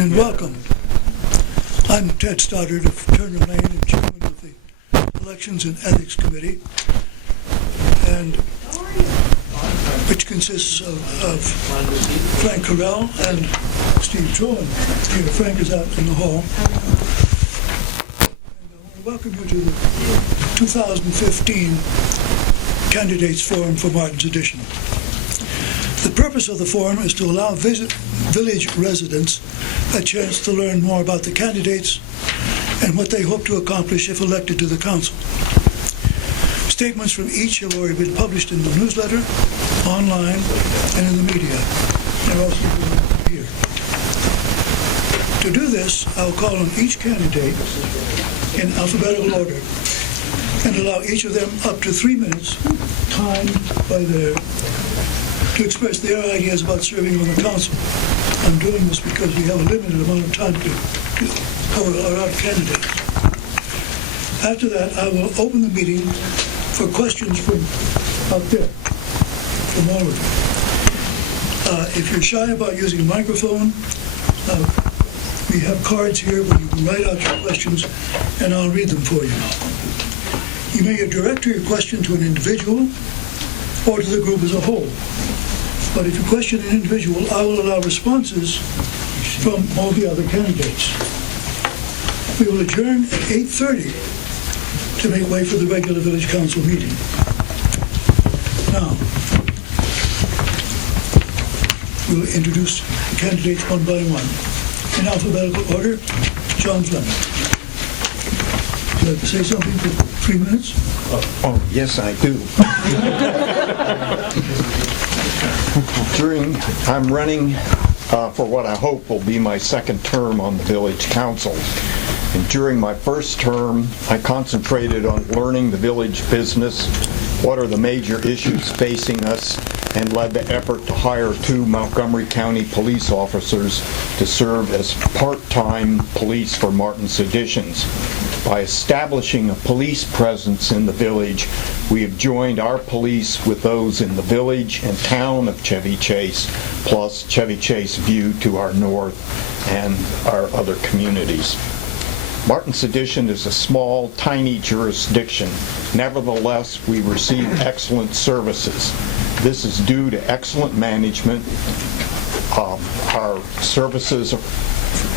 And welcome. I'm Ted Stoddard of Turner Lane and chairman of the Elections and Ethics Committee, and which consists of Frank Carell and Steve Troen. Frank is out in the hall. And I want to welcome you to the 2015 Candidates Forum for Martin's Edition. The purpose of the forum is to allow village residents a chance to learn more about the candidates and what they hope to accomplish if elected to the council. Statements from each have already been published in the newsletter, online, and in the media. They're also here. To do this, I'll call on each candidate in alphabetical order and allow each of them up to 3 minutes, timed by to express their ideas about serving on the council. I'm doing this because we have a limited amount of time to cover our candidates. After that, I will open the meeting for questions from out there, from all of you. If you're shy about using a microphone, we have cards here where you can write out your questions and I'll read them for you. You may direct your question to an individual or to the group as a whole. But if you question an individual, I will allow responses from all the other candidates. We will adjourn at 8:30 to make way for the regular village council meeting. Now, we'll introduce the candidates one by one. In alphabetical order, John Fleming. Would you like to say something for 3 minutes? Oh, yes, I do. I'm running for what I hope will be my second term on the village council. And during my first term, I concentrated on learning the village business, what are the major issues facing us, and led the effort to hire 2 Montgomery County police officers to serve as part-time police for Martin's Editions. By establishing a police presence in the village, we have joined our police with those in the village and town of Chevy Chase, plus Chevy Chase View to our north and our other communities. Martin's Edition is a small, tiny jurisdiction. Nevertheless, we receive excellent services. This is due to excellent management. Our services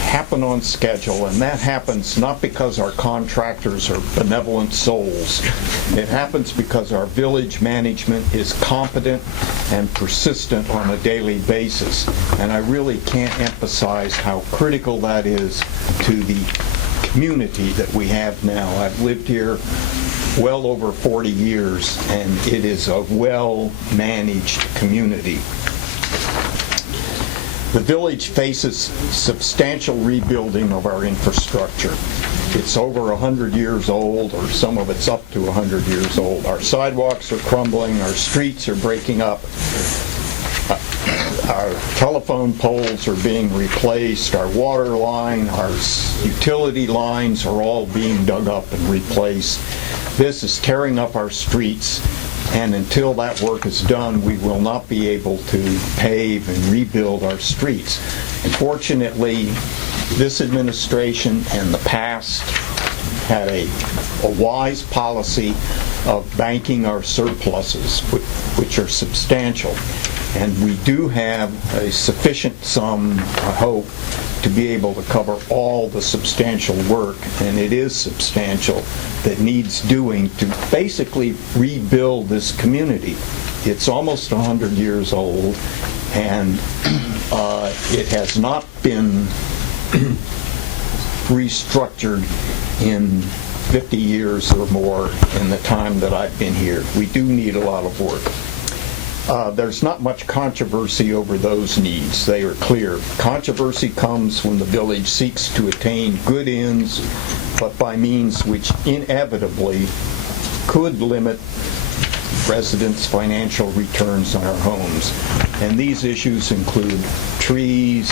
happen on schedule, and that happens not because our contractors are benevolent souls. It happens because our village management is competent and persistent on a daily basis. And I really can't emphasize how critical that is to the community that we have now. I've lived here well over 40 years, and it is a well-managed community. The village faces substantial rebuilding of our infrastructure. It's over 100 years old, or some of it's up to 100 years old. Our sidewalks are crumbling, our streets are breaking up, our telephone poles are being replaced, our water line, our utility lines are all being dug up and replaced. This is tearing up our streets, and until that work is done, we will not be able to pave and rebuild our streets. Unfortunately, this administration and the past had a wise policy of banking our surpluses, which are substantial. And we do have a sufficient sum, I hope, to be able to cover all the substantial work, and it is substantial, that needs doing to basically rebuild this community. It's almost 100 years old, and it has not been restructured in 50 years or more in the time that I've been here. We do need a lot of work. There's not much controversy over those needs. They are clear. Controversy comes when the village seeks to attain good ends, but by means which inevitably could limit residents' financial returns on our homes. And these issues include trees,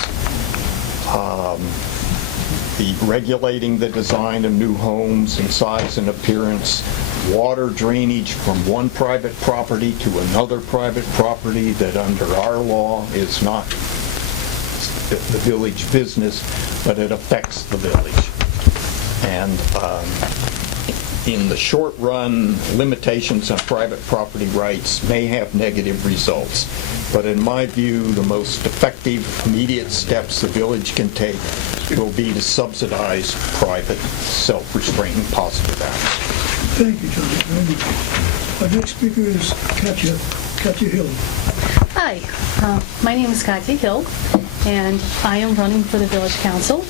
regulating the design of new homes in size and appearance, water drainage from one private property to another private property that under our law is not the village business, but it affects the village. And in the short run, limitations on private property rights may have negative results. But in my view, the most effective immediate steps the village can take will be to subsidize private, self-restraining positive acts. Thank you, John, very much. Our next speaker is Katya Hill. Hi, my name is Katya Hill, and I am running for the Village Council.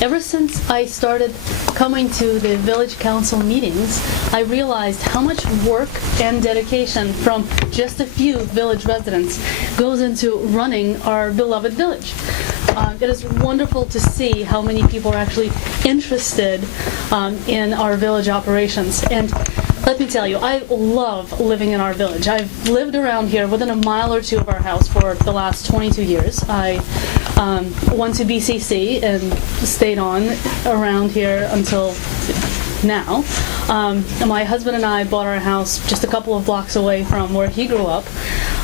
Ever since I started coming to the Village Council meetings, I realized how much work and dedication from just a few village residents goes into running our beloved village. It is wonderful to see how many people are actually interested in our village operations. And let me tell you, I love living in our village. I've lived around here within a mile or two of our house for the last 22 years. I went to BCC and stayed on around here until now. My husband and I bought our house just a couple of blocks away from where he grew up.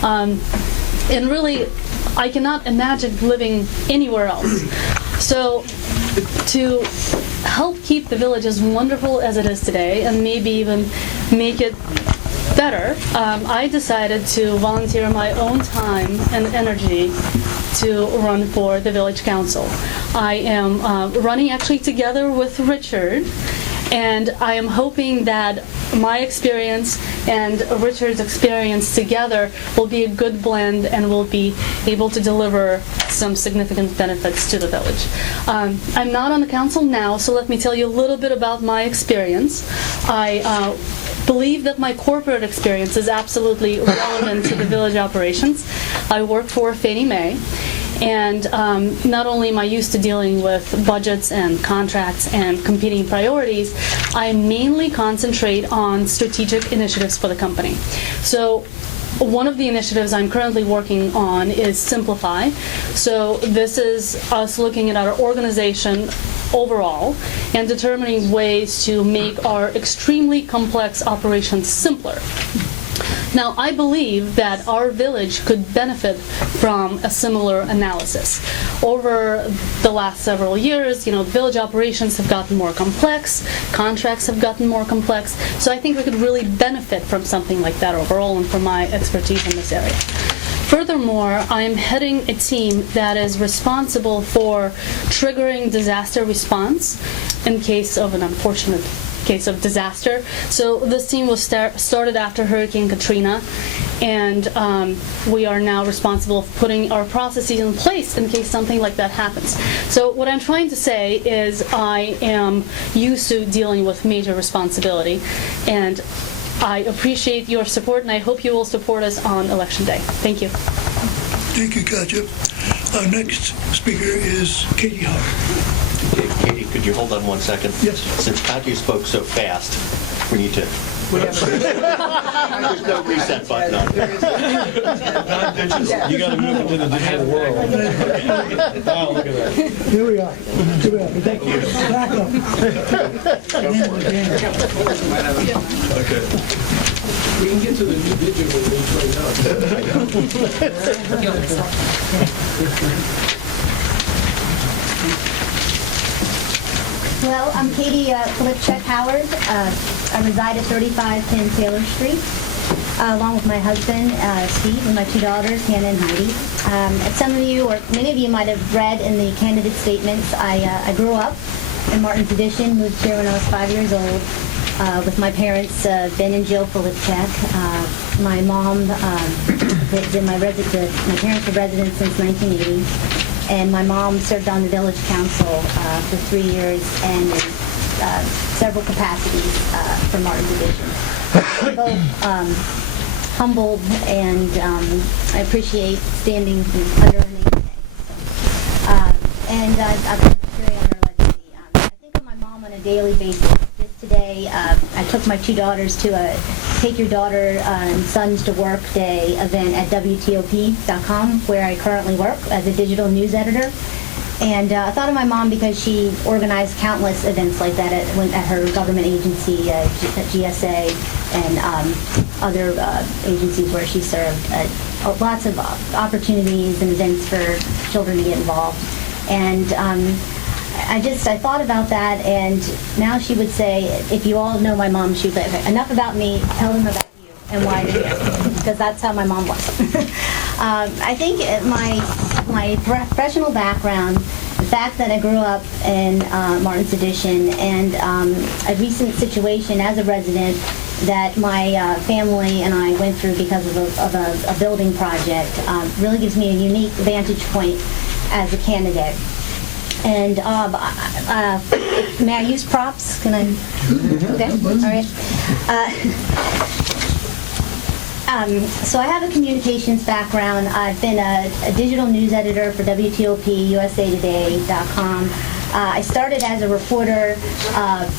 And really, I cannot imagine living anywhere else. So to help keep the village as wonderful as it is today, and maybe even make it better, I decided to volunteer my own time and energy to run for the Village Council. I am running actually together with Richard, and I am hoping that my experience and Richard's experience together will be a good blend and will be able to deliver some significant benefits to the village. I'm not on the council now, so let me tell you a little bit about my experience. I believe that my corporate experience is absolutely relevant to the village operations. I work for Fannie Mae. And not only am I used to dealing with budgets and contracts and competing priorities, I mainly concentrate on strategic initiatives for the company. So one of the initiatives I'm currently working on is Simplify. So this is us looking at our organization overall and determining ways to make our extremely complex operations simpler. Now, I believe that our village could benefit from a similar analysis. Over the last several years, village operations have gotten more complex, contracts have gotten more complex, so I think we could really benefit from something like that overall and from my expertise in this area. Furthermore, I am heading a team that is responsible for triggering disaster response in case of an unfortunate case of disaster. So this team was started after Hurricane Katrina, and we are now responsible for putting our processes in place in case something like that happens. So what I'm trying to say is I am used to dealing with major responsibility, and I appreciate your support, and I hope you will support us on Election Day. Thank you. Thank you, Katya. Our next speaker is Katie Howard. Katie, could you hold on 1 second? Yes. Since Katya spoke so fast, we need to... There's no reset button on there. You got to move into the digital world. Wow, look at that. Here we are. Thank you. Back up. Okay. We can get to the new digital right now. Well, I'm Katie Filipchek Howard. I reside at 35 10 Taylor Street, along with my husband, Steve, and my two daughters, Hannah and Heidi. As some of you, or many of you might have read in the candidate statements, I grew up in Martin's Addition, moved here when I was 5 years old, with my parents, Ben and Jill Filipchek. My mom, my parents were residents since 1980. And my mom served on the village council for 3 years and in several capacities for Martin's Addition. We're both humbled, and I appreciate standing under her name today. And I've got to carry on her legacy. I think of my mom on a daily basis. Just today, I took my two daughters to a Take Your Daughter and Sons to Work Day event at WTOP.com, where I currently work as a digital news editor. And I thought of my mom because she organized countless events like that at her government agency, GSA, and other agencies where she served. lots of opportunities and events for children to get involved. And I thought about that, and now she would say, if you all know my mom, she would say, "Okay, enough about me, tell them about you and why you're here," because that's how my mom was. I think my professional background, the fact that I grew up in Martin's Addition, and a recent situation as a resident that my family and I went through because of a building project really gives me a unique vantage point as a candidate. And may I use props? Can I? Okay, all right. So I have a communications background. I've been a digital news editor for WTOP, USAtoday.com. I started as a reporter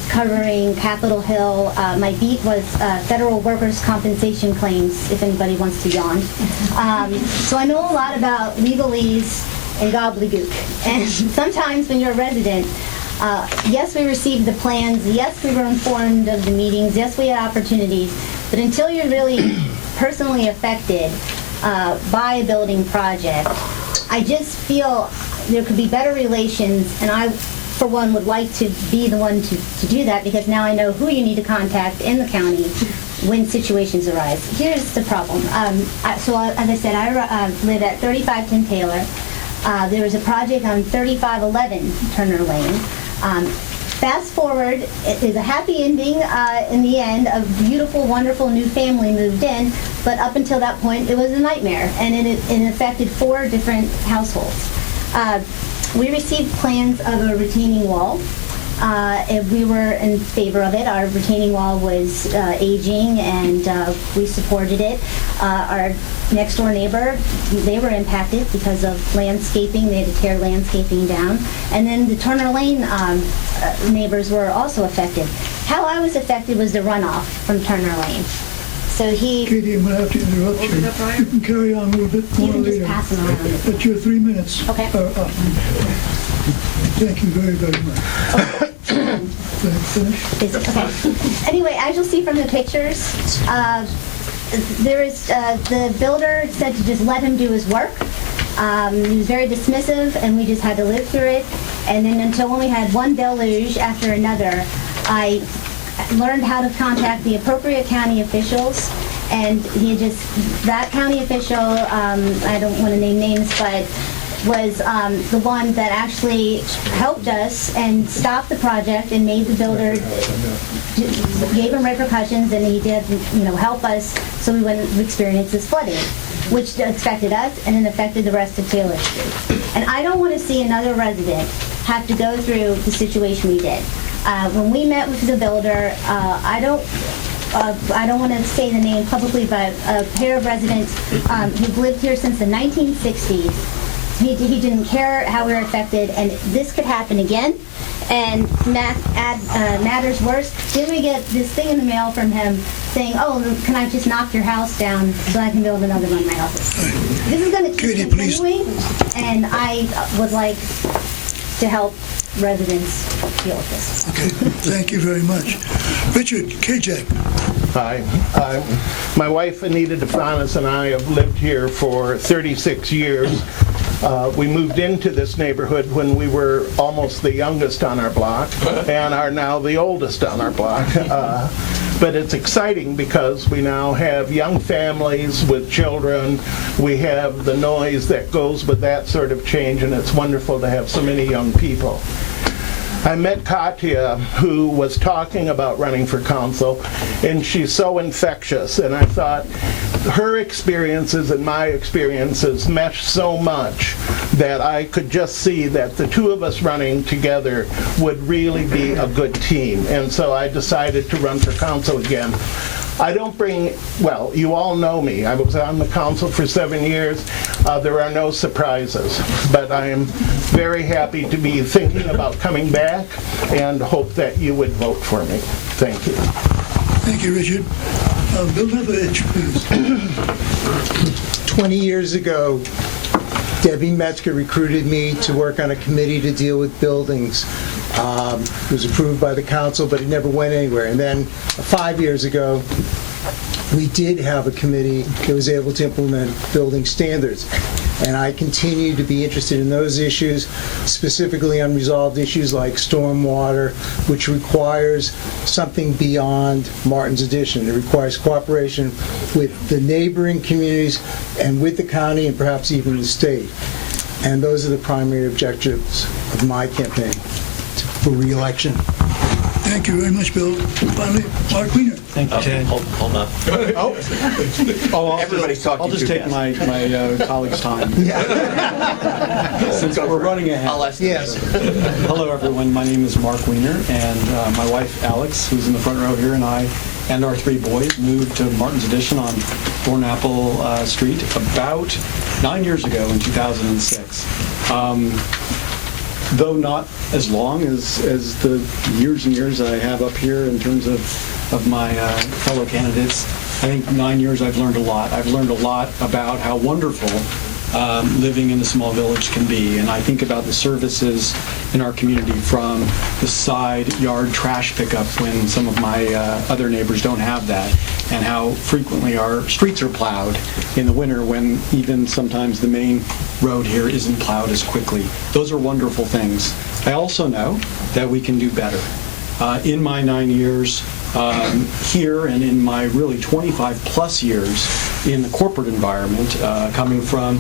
covering Capitol Hill. My beat was federal workers' compensation claims, if anybody wants to yawn. So I know a lot about legalese and gobbledygook. And sometimes when you're a resident, yes, we received the plans, yes, we were informed of the meetings, yes, we had opportunities, but until you're really personally affected by a building project, I just feel there could be better relations, and I, for one, would like to be the one to do that, because now I know who you need to contact in the county when situations arise. Here's the problem. As I said, I live at 3510 Taylor. There was a project on 3511 Turner Lane. Fast forward, it is a happy ending in the end. A beautiful, wonderful new family moved in, but up until that point, it was a nightmare, and it affected 4 different households. We received plans of a retaining wall. And we were in favor of it. Our retaining wall was aging, and we supported it. Our next door neighbor, they were impacted because of landscaping. They had to tear landscaping down. And then the Turner Lane neighbors were also affected. How I was affected was the runoff from Turner Lane. So Katie, I'm going to have to interrupt you. You can carry on a little bit You more can just later. pass them around. But your 3 minutes Okay. are up. Thank you very, very much. Finish? Okay. Anyway, as you'll see from the pictures, there is the builder said to just let him do his work. He was very dismissive, and we just had to live through it. And then until when we had one deluge after another, I learned how to contact the appropriate county officials, and that county official, I don't want to name names, but was the one that actually helped us and stopped the project and made the builder, gave him repercussions, and he did, help us so we wouldn't experience this flooding, which affected us and it affected the rest of Taylor Street. And I don't want to see another resident have to go through the situation we did. When we met with the builder, I don't want to say the name publicly, but a pair of residents who've lived here since the 1960s. He didn't care how we were affected, and this could happen again. And matters worse, then we get this thing in the mail from him saying, "Oh, can I just knock your house down so I can build another one of my houses?" This is going to keep Katie, please. continuing, and I would like to help residents deal with this. Okay, thank you very much. Richard Kajak. Hi. My wife Anita DeFanis and I have lived here for 36 years. We moved into this neighborhood when we were almost the youngest on our block and are now the oldest on our block. But it's exciting because we now have young families with children. We have the noise that goes with that sort of change, and it's wonderful to have so many young people. I met Katya, who was talking about running for council, and she's so infectious, and I thought her experiences and my experiences mesh so much that I could just see that the two of us running together would really be a good team, and so I decided to run for council again. I don't well, you all know me. I was on the council for 7 years. There are no surprises, but I am very happy to be thinking about coming back and hope that you would vote for me. Thank you. Thank you, Richard. Bill Nevich, please. 20 years ago, Debbie Metzger recruited me to work on a committee to deal with buildings. It was approved by the council, but it never went anywhere. And then 5 years ago, we did have a committee that was able to implement building standards. And I continue to be interested in those issues, specifically unresolved issues like stormwater, which requires something beyond Martin's Addition. It requires cooperation with the neighboring communities and with the county and perhaps even the state. And those are the primary objectives of my campaign for re-election. Thank you very much, Bill. Finally, Mark Wiener. Thank you, Ted. Hold on. Everybody's talking I'll just too take fast. my colleague's time. Since we're running ahead. I'll ask Yes. Hello, everyone. My name is Mark Wiener, and my wife, Alex, who's in the front row here, and I and our 3 boys moved to Martin's Addition on Thornapple Street about 9 years ago in 2006. Though not as long as the years and years I have up here in terms of my fellow candidates, I think 9 years I've learned a lot. I've learned a lot about how wonderful living in a small village can be. And I think about the services in our community, from the side yard trash pickup when some of my other neighbors don't have that, and how frequently our streets are plowed in the winter when even sometimes the main road here isn't plowed as quickly. Those are wonderful things. I also know that we can do better. In my 9 years here, and in my really 25 plus years in the corporate environment, coming from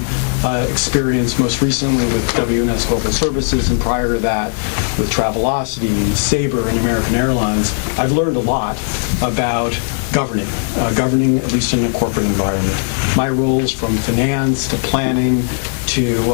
experience most recently with WNS Global Services, and prior to that with Travelocity and Sabre and American Airlines, I've learned a lot about governing, at least in a corporate environment. My roles from finance to planning to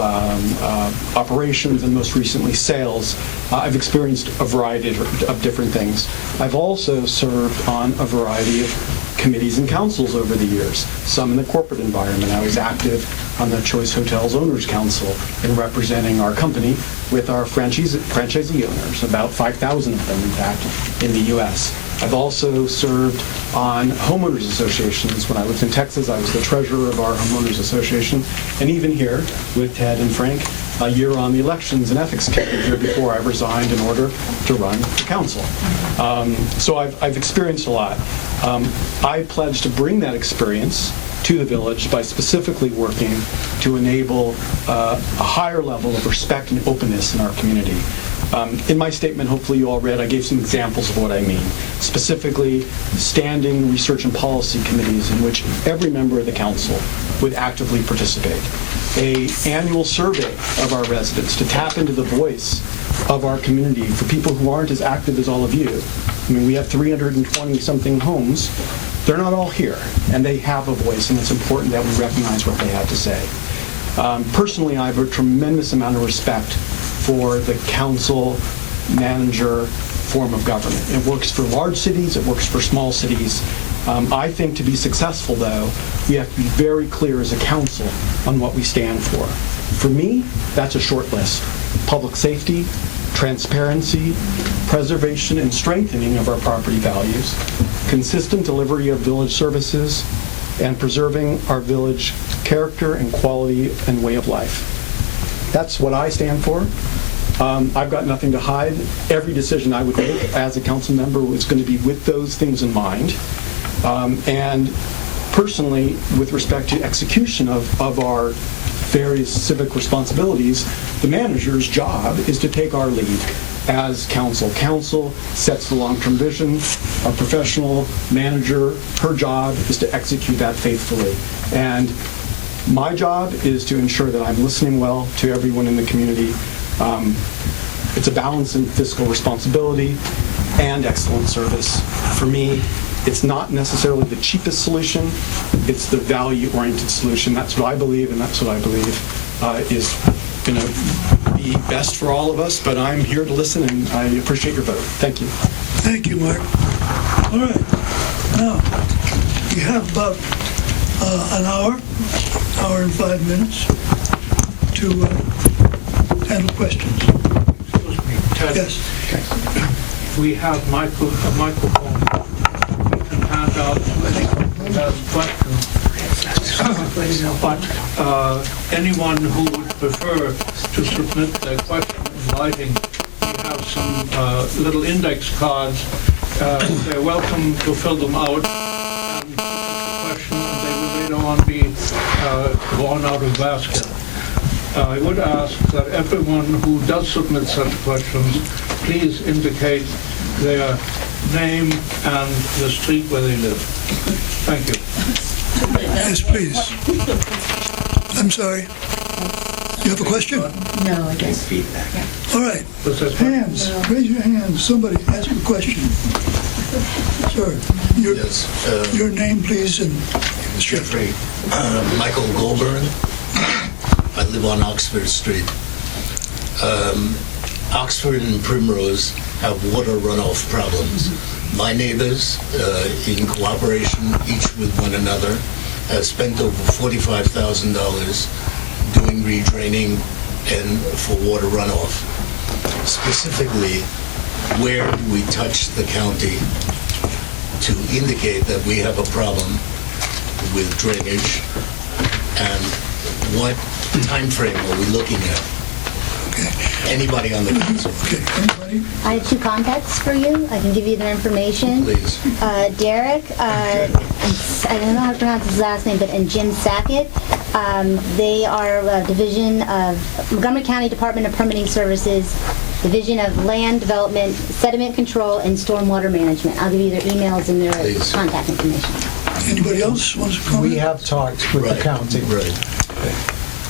operations and most recently sales, I've experienced a variety of different things. I've also served on a variety of committees and councils over the years, some in the corporate environment. I was active on the Choice Hotels Owners Council in representing our company with our franchisee owners, about 5,000 of them, in fact, in the U.S. I've also served on homeowners associations. When I lived in Texas, I was the treasurer of our homeowners association. And even here with Ted and Frank, a year on the elections and ethics committee here before I resigned in order to run the council. So I've experienced a lot. I pledge to bring that experience to the village by specifically working to enable a higher level of respect and openness in our community. In my statement, hopefully you all read, I gave some examples of what I mean. Specifically, standing research and policy committees in which every member of the council would actively participate. An annual survey of our residents to tap into the voice of our community for people who aren't as active as all of you. I mean, we have 320-something homes. They're not all here, and they have a voice, and it's important that we recognize what they have to say. Personally, I have a tremendous amount of respect for the council manager form of government. It works for large cities, it works for small cities. I think to be successful, though, we have to be very clear as a council on what we stand for. For me, that's a short list. Public safety, transparency, preservation and strengthening of our property values, consistent delivery of village services, and preserving our village character and quality and way of life. That's what I stand for. I've got nothing to hide. Every decision I would make as a council member was going to be with those things in mind. And personally, with respect to execution of our various civic responsibilities, the manager's job is to take our lead as council. Council sets the long-term vision. A professional manager, her job is to execute that faithfully. And my job is to ensure that I'm listening well to everyone in the community. It's a balance in fiscal responsibility and excellent service. For me, it's not necessarily the cheapest solution, it's the value-oriented solution. That's what I believe, and that's what I believe is going to be best for all of us, but I'm here to listen, and I appreciate your vote. Thank you. Thank you, Mark. All right. Now, we have about an hour and 5 minutes to handle questions. Excuse me, Ted. Yes. We have a microphone. We can hand out questions. But anyone who would prefer to submit their question in writing, we have some little index cards. They're welcome to fill them out and gone out of basket. I would ask that everyone who does submit such questions, please indicate their name and the street where they live. Thank you. Yes, please. I'm sorry. You have a question? No, I guess. All right. Was that- Hands. Raise your hands. Somebody ask a question. Sir, Yes, your name, please, and Jeffrey, Michael Goldberg. I live on Oxford Street. Oxford and Primrose have water runoff problems. My neighbors, in cooperation each with one another, have spent over $45,000 doing redraining and for water runoff. Specifically, where do we touch the county to indicate that we have a problem with drainage, and what time frame are we looking at? Anybody on the council? okay, anybody? I have two contacts for you. I can give you their information. Please. Derek, I don't know how to pronounce his last name, and Jim Sackett. They are a division of Montgomery County Department of Permitting Services, Division of Land Development, Sediment Control, and Stormwater Management. I'll give you their emails and their Please. contact information. Anybody else wants to comment? We have talked with the Right, county. Right.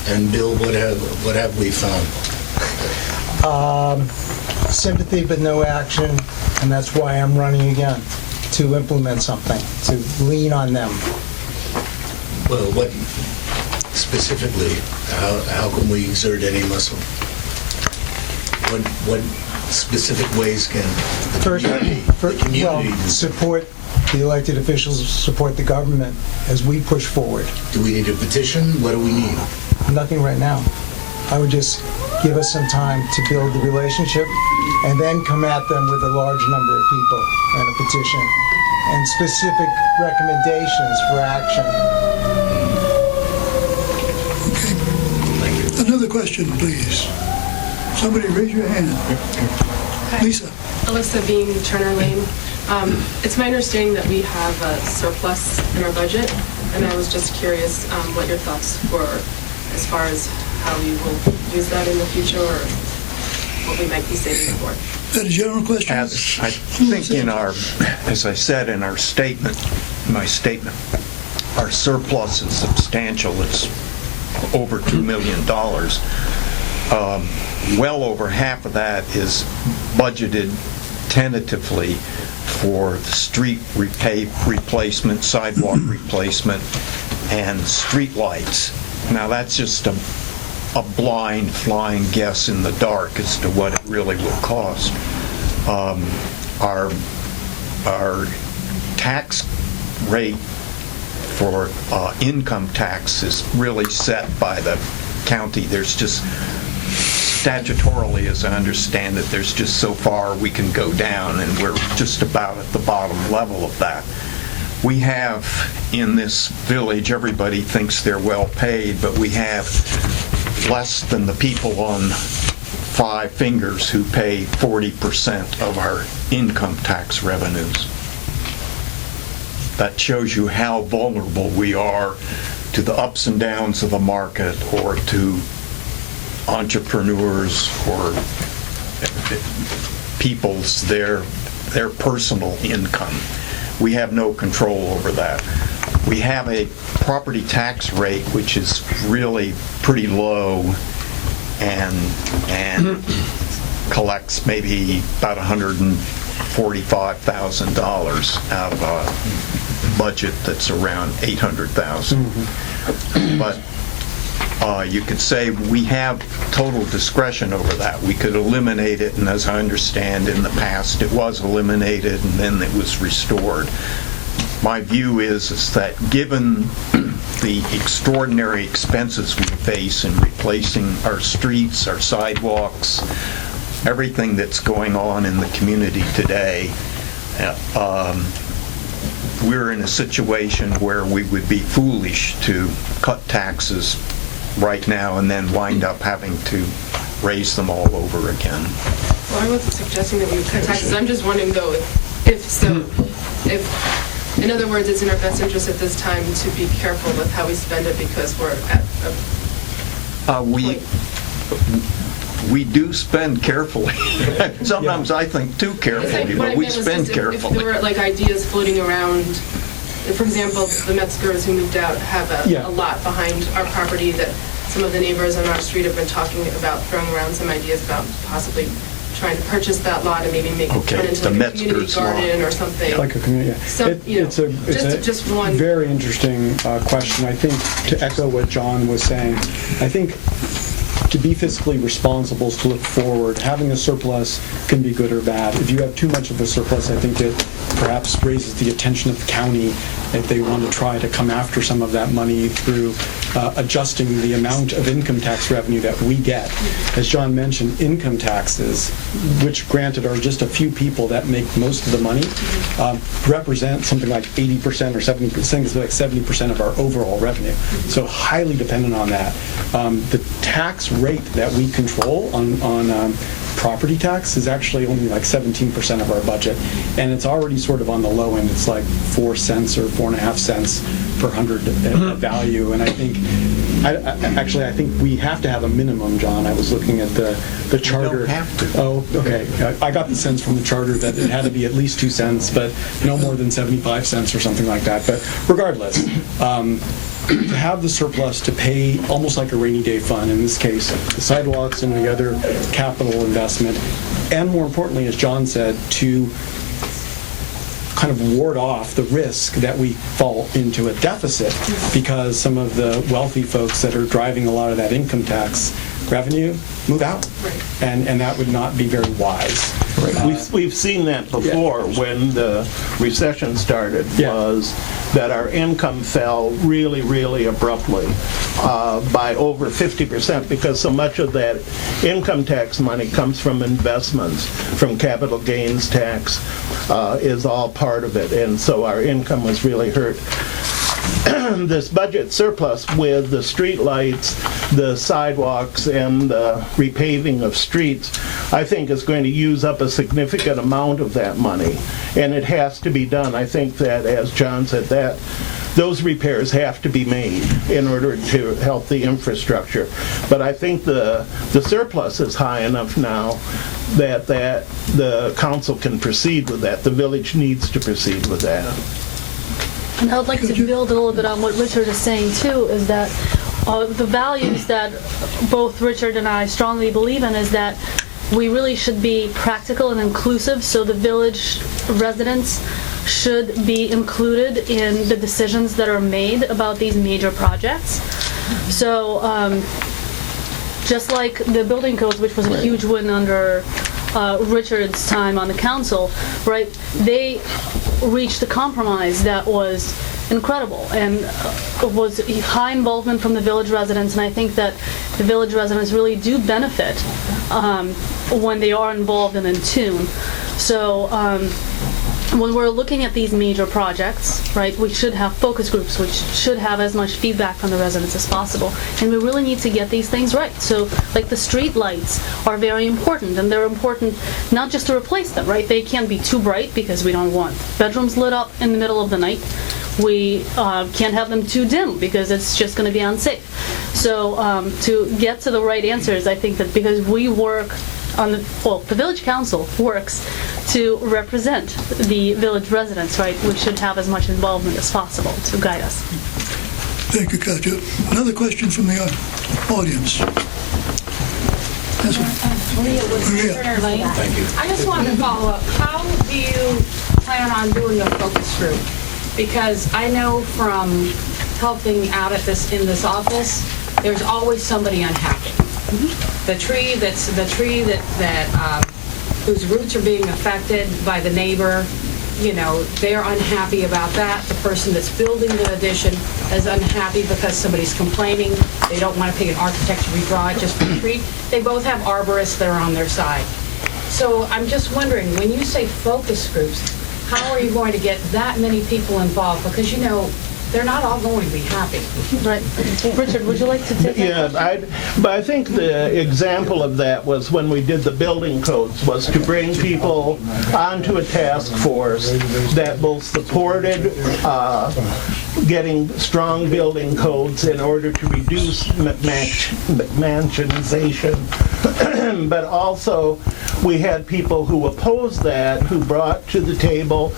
And Bill, what have we found? Sympathy but no action, and that's why I'm running again, to implement something, to lean on them. Well, what specifically, how can we exert any muscle? What specific ways can the community do? Support the elected officials, support the government as we push forward. Do we need a petition? What do we need? Nothing right now. I would just give us some time to build the relationship and then come at them with a large number of people and a petition and specific recommendations for action. Another question, please. Somebody raise your hand. Lisa. Alyssa Bean, Turner Lane. It's my understanding that we have a surplus in our budget, and I was just curious what your thoughts were as far as how we will use that in the future, or what we might be saving for. Is that a general question? As I think as I said in our statement, my statement, our surplus is substantial. It's over $2 million. Well over half of that is budgeted tentatively for the street replacement, sidewalk replacement, and street lights. Now, that's just a blind flying guess in the dark as to what it really will cost. Our tax rate for income tax is really set by the county. There's just statutorily, as I understand it, there's just so far we can go down, and we're just about at the bottom level of that. We have in this village, everybody thinks they're well paid, but we have less than the people on 5 fingers who pay 40% of our income tax revenues. That shows you how vulnerable we are to the ups and downs of the market, or to entrepreneurs, or people's their personal income. We have no control over that. We have a property tax rate which is really pretty low, and collects maybe about $145,000 out of a budget that's around $800,000. But you could say we have total discretion over that. We could eliminate it, and as I understand, in the past it was eliminated and then it was restored. My view is that given the extraordinary expenses we face in replacing our streets, our sidewalks, everything that's going on in the community today, we're in a situation where we would be foolish to cut taxes right now and then wind up having to raise them all over again. Well, I wasn't suggesting that we would cut taxes. I'm just wondering, though, if In other words, it's in our best interest at this time to be careful with how we spend it because we're at a We do spend carefully. Sometimes I think too carefully, What I but we meant was spend just if carefully. there were like ideas floating around, for example, the Metzgers who moved out have a lot behind our property that some of the neighbors on our street have been talking about, throwing around some ideas about possibly trying to purchase that lot and maybe make it turn into the like a community Metzger's lot. garden or something. Like a community, yeah. So, you know, just one. Very interesting question. I think to echo what John was saying, I think to be fiscally responsible is to look forward. Having a surplus can be good or bad. If you have too much of a surplus, I think it perhaps raises the attention of the county if they want to try to come after some of that money through adjusting the amount of income tax revenue that we get. As John mentioned, income taxes, which granted are just a few people that make most of the money, represent something like 80% or 70%, it's like 70% of our overall revenue. So highly dependent on that. The tax rate that we control on property tax is actually only like 17% of our budget, and it's already sort of on the low end. It's like 4 cents or 4.5 cents per hundred value, and I think I think we have to have a minimum, John. I was looking at the charter. You don't have to. Oh, okay. I got the sense from the charter that it had to be at least 2 cents, but no more than 75 cents or something like that. But regardless, to have the surplus to pay almost like a rainy day fund, in this case, the sidewalks and the other capital investment, and more importantly, as John said, to kind of ward off the risk that we fall into a deficit because some of the wealthy folks that are driving a lot of that income tax revenue move out. And that would not be very wise. We've seen that before when the recession started, was that our income fell really, really abruptly by over 50% because so much of that income tax money comes from investments, from capital gains tax is all part of it. And so our income was really hurt. This budget surplus with the street lights, the sidewalks, and the repaving of streets, I think is going to use up a significant amount of that money. And it has to be done. I think that, as John said, that those repairs have to be made in order to help the infrastructure. But I think the surplus is high enough now that the council can proceed with that. The village needs to proceed with that. And I would like to build a little bit on what Richard is saying too, is that the values that both Richard and I strongly believe in is that we really should be practical and inclusive, so the village residents should be included in the decisions that are made about these major projects. So just like the building codes, which was a huge win under Richard's time on the council, right? They reached a compromise that was incredible and was high involvement from the village residents, and I think that the village residents really do benefit when they are involved and in tune. So when we're looking at these major projects, right, we should have focus groups, which should have as much feedback from the residents as possible. And we really need to get these things right. So, like the street lights are very important, and they're important not just to replace them, right? They can't be too bright because we don't want bedrooms lit up in the middle of the night. We can't have them too dim because it's just going to be unsafe. So to get to the right answers, I think that because we work on the village council works to represent the village residents, right? We should have as much involvement as possible to guide us. Thank you, Katya. Another question from the audience. Yes, Maria. Thank you. I just wanted to follow up. How do you plan on doing the focus group? Because I know from helping out at in this office, there's always somebody unhappy. The tree that whose roots are being affected by the neighbor, you know, they're unhappy about that. The person that's building the addition is unhappy because somebody's complaining. They don't want to pay an architect to redraw it just for the tree. They both have arborists that are on their side. So I'm just wondering, when you say focus groups, how are you going to get that many people involved? Because, you know, they're not all going to be happy. Right. Richard, would you like to take that? Yeah, but I think the example of that was when we did the building codes, was to bring people onto a task force that both supported getting strong building codes in order to reduce mansionization, but also we had people who opposed that, who brought to the table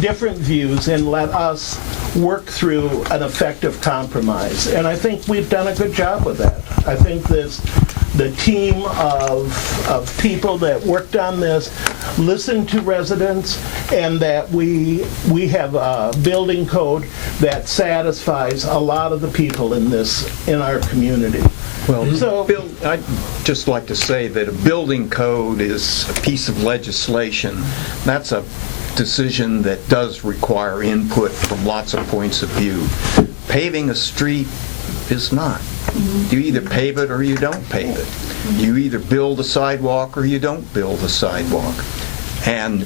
different views and let us work through an effective compromise. And I think we've done a good job with that. I think the team of people that worked on this listened to residents, and that we have a building code that satisfies a lot of the people in our community. Well, Bill, I'd just like to say that a building code is a piece of legislation. That's a decision that does require input from lots of points of view. Paving a street is not. You either pave it or you don't pave it. You either build a sidewalk or you don't build a sidewalk. And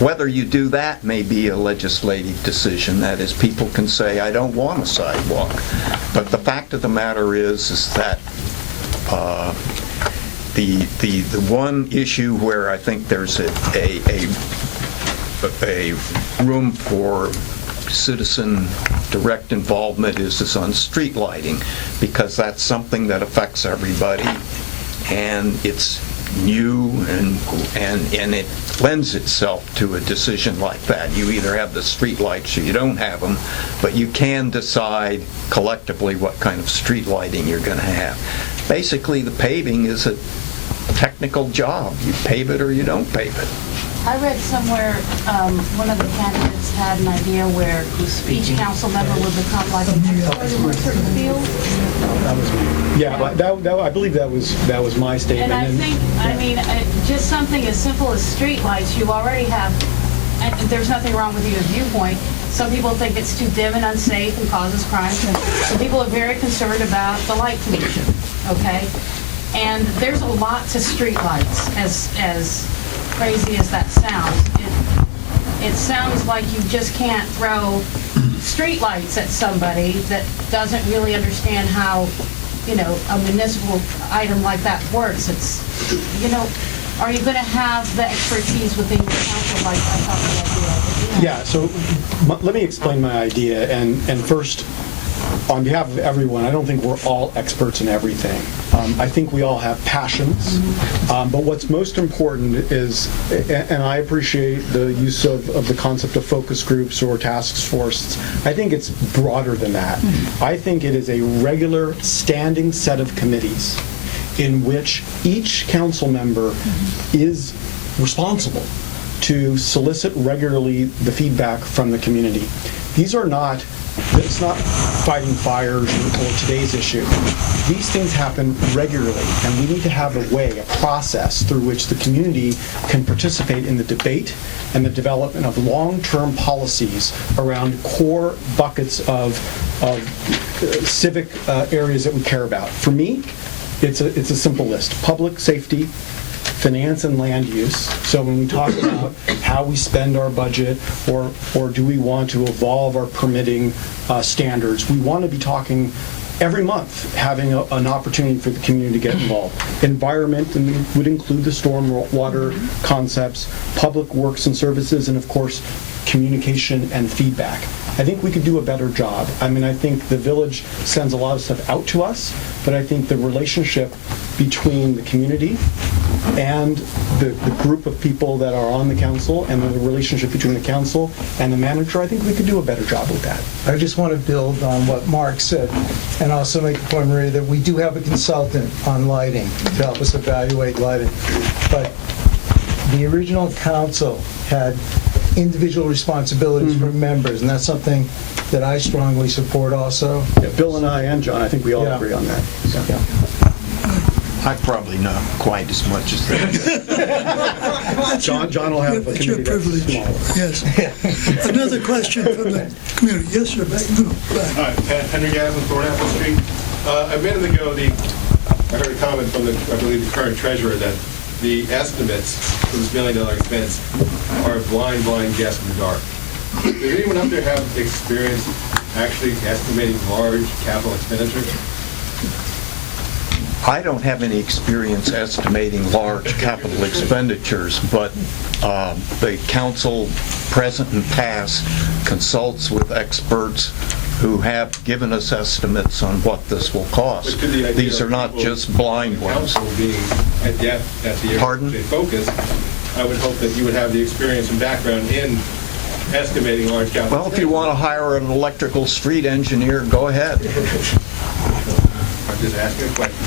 whether you do that may be a legislative decision. That is, people can say, I don't want a sidewalk. But the fact of the matter is that the one issue where I think there's a room for citizen direct involvement is on street lighting, because that's something that affects everybody, and it's new, and it lends itself to a decision like that. You either have the street lights or you don't have them, but you can decide collectively what kind of street lighting you're going to have. Basically, the paving is a technical job. You pave it or you don't pave it. I read somewhere, one of the candidates had an idea where each council member would become like an expert in a certain field. Yeah, but I believe that was my statement. And I think, just something as simple as streetlights, you already have, and there's nothing wrong with your viewpoint. Some people think it's too dim and unsafe and causes crime. Some people are very concerned about the light pollution, okay? And there's a lot to streetlights, as crazy as that sounds. It sounds like you just can't throw streetlights at somebody that doesn't really understand how, a municipal item like that works. It's, are you going to have the expertise within your council like I thought the idea? Yeah, so let me explain my idea. And first, on behalf of everyone, I don't think we're all experts in everything. I think we all have passions, but what's most important is, and I appreciate the use of the concept of focus groups or task forces, I think it's broader than that. I think it is a regular standing set of committees in which each council member is responsible to solicit regularly the feedback from the community. It's not fighting fires or today's issue. These things happen regularly, and we need to have a way, a process through which the community can participate in the debate and the development of long-term policies around core buckets of civic areas that we care about. For me, it's a simple list: public safety, finance and land use. So when we talk about how we spend our budget, or do we want to evolve our permitting standards, we want to be talking every month, having an opportunity for the community to get involved. Environment would include the storm water concepts, public works and services, and of course, communication and feedback. I think we could do a better job. I think the village sends a lot of stuff out to us, but I think the relationship between the community and the group of people that are on the council, and the relationship between the council and the manager, I think we could do a better job with that. I just want to build on what Mark said, and also make the point, Maria, that we do have a consultant on lighting to help us evaluate lighting. But the original council had individual responsibilities for members, and that's something that I strongly support also. Yeah, Bill and I and John, I think we all agree on that. Yeah. I probably not quite as much as that. John will have a It's your committee that's privilege. smaller. Yes. Another question from the community. Yes, sir. Back. Hi, Henry Gavin, Thornapple Street. A minute ago, I heard a comment from I believe the current treasurer that the estimates for this $1 million expense are a blind guess in the dark. Does anyone up there have experience actually estimating large capital expenditures? I don't have any experience estimating large capital expenditures, but the council, present and past, consults with experts who have given us estimates on what this will cost. But could the idea These are of not people just blind in the ones. council being adept at the area Pardon? they focus, I would hope that you would have the experience and background in estimating large capital. Well, if you want to hire an electrical street engineer, go ahead. I'm just asking a question.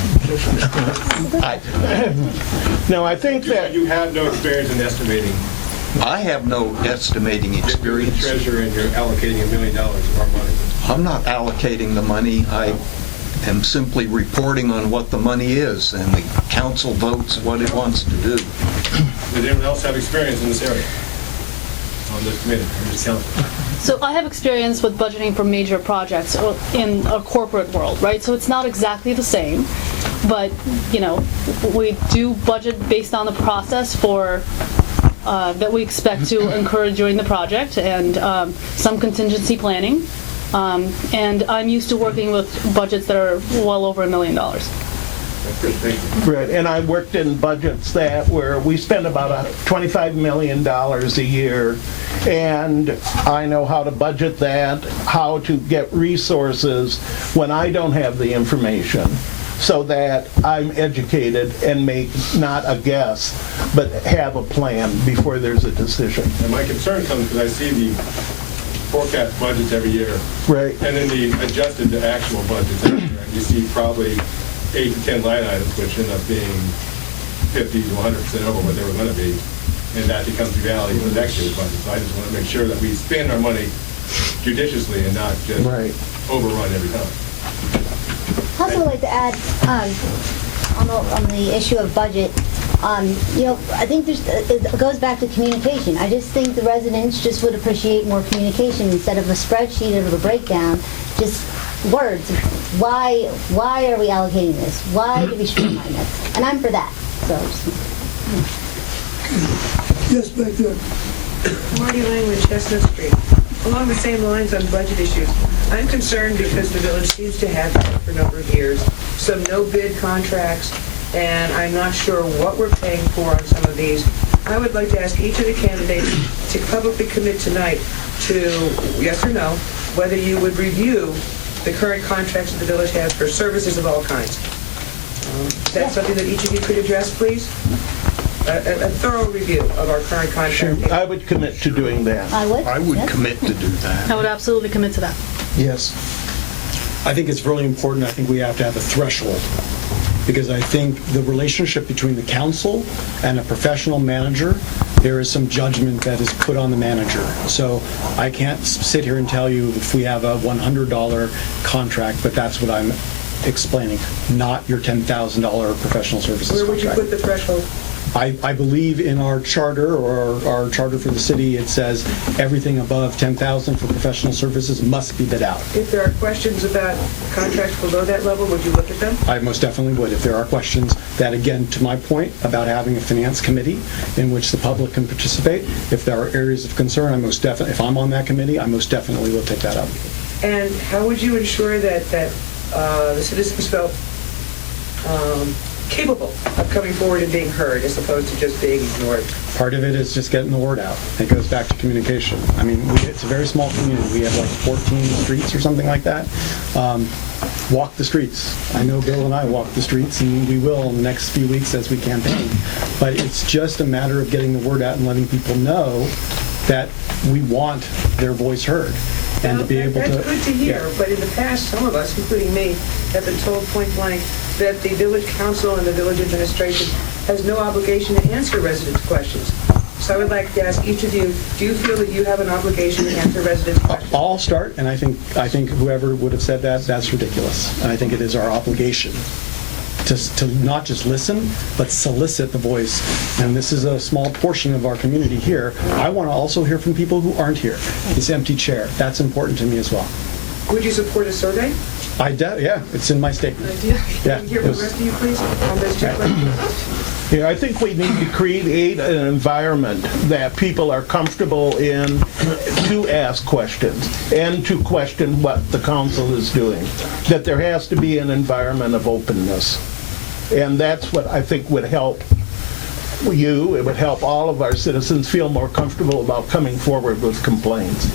No, I think that You have no experience in estimating. I have no estimating You're the experience. treasurer and you're allocating $1 million of our money. I'm not allocating the money. I am simply reporting on what the money is, and the council votes what it wants to do. Does anyone else have experience in this area? On this committee, or this council? So I have experience with budgeting for major projects in a corporate world, right? So it's not exactly the same, but, you know, we do budget based on the process for that we expect to incur during the project, and some contingency planning. And I'm used to working with budgets that are well over $1 million. That's good, thank you. Right, and I worked in budgets that where we spend about $25 million a year, and I know how to budget that, how to get resources when I don't have the information, so that I'm educated and make not a guess, but have a plan before there's a decision. And my concern comes because I see the forecast budgets every year, Right. and then the adjusted to actual budgets every year. And you see probably 8 to 10 line items, which end up being 50 to 100% over what they were going to be, and that becomes the reality for next year's budget. So I just want to make sure that we spend our money judiciously and not just Right. overrun every time. I also would like to add, on the issue of budget, you know, I think it goes back to communication. I just think the residents just would appreciate more communication instead of a spreadsheet of a breakdown, just words. Why are we allocating this? Why do we streamline this? And I'm for that. So, Yes, back there. Marty Lang with Chestnut Street. Along the same lines on budget issues, I'm concerned because the village seems to have had for a number of years some no-bid contracts, and I'm not sure what we're paying for on some of these. I would like to ask each of the candidates to publicly commit tonight to, yes or no, whether you would review the current contracts that the village has for services of all kinds. Is that something that each of you could address, please? A thorough review of our current contract. Sure, I would commit to doing that. I would. I would Yes. commit to do that. I would absolutely commit to that. Yes. I think it's really important. I think we have to have a threshold, because I think the relationship between the council and a professional manager, there is some judgment that is put on the manager. So I can't sit here and tell you if we have a $100 contract, but that's what I'm explaining, not your $10,000 professional services Where would you contract. put the threshold? I believe in our charter, or our charter for the city, it says everything above $10,000 for professional services must be bid out. If there are questions about contracts below that level, would you look at them? I most definitely would. If there are questions that, again, to my point about having a finance committee in which the public can participate, if there are areas of concern, I most definitely, if I'm on that committee, I most definitely will take that up. And how would you ensure that the citizens felt capable of coming forward and being heard as opposed to just being ignored? Part of it is just getting the word out. It goes back to communication. I mean, it's a very small community. We have like 14 streets or something like that. Walk the streets. I know Bill and I walk the streets, and we will in the next few weeks as we campaign. But it's just a matter of getting the word out and letting people know that we want their voice heard. And to be able to... That's good to hear, Yeah. but in the past, some of us, including me, have been told point blank that the village council and the village administration has no obligation to answer residents' questions. So I would like to ask each of you, do you feel that you have an obligation to answer residents' questions? I'll start, and I think whoever would have said that, that's ridiculous. And I think it is our obligation to not just listen, but solicit the voice. And this is a small portion of our community here. I want to also hear from people who aren't here. This empty chair, that's important to me as well. Would you support a survey? Yeah, it's in my statement. Yeah. Yeah. Can you hear from the rest of you, please, on those two questions? Yeah, I think we need to create an environment that people are comfortable in to ask questions and to question what the council is doing. That there has to be an environment of openness. And that's what I think would help you, it would help all of our citizens feel more comfortable about coming forward with complaints.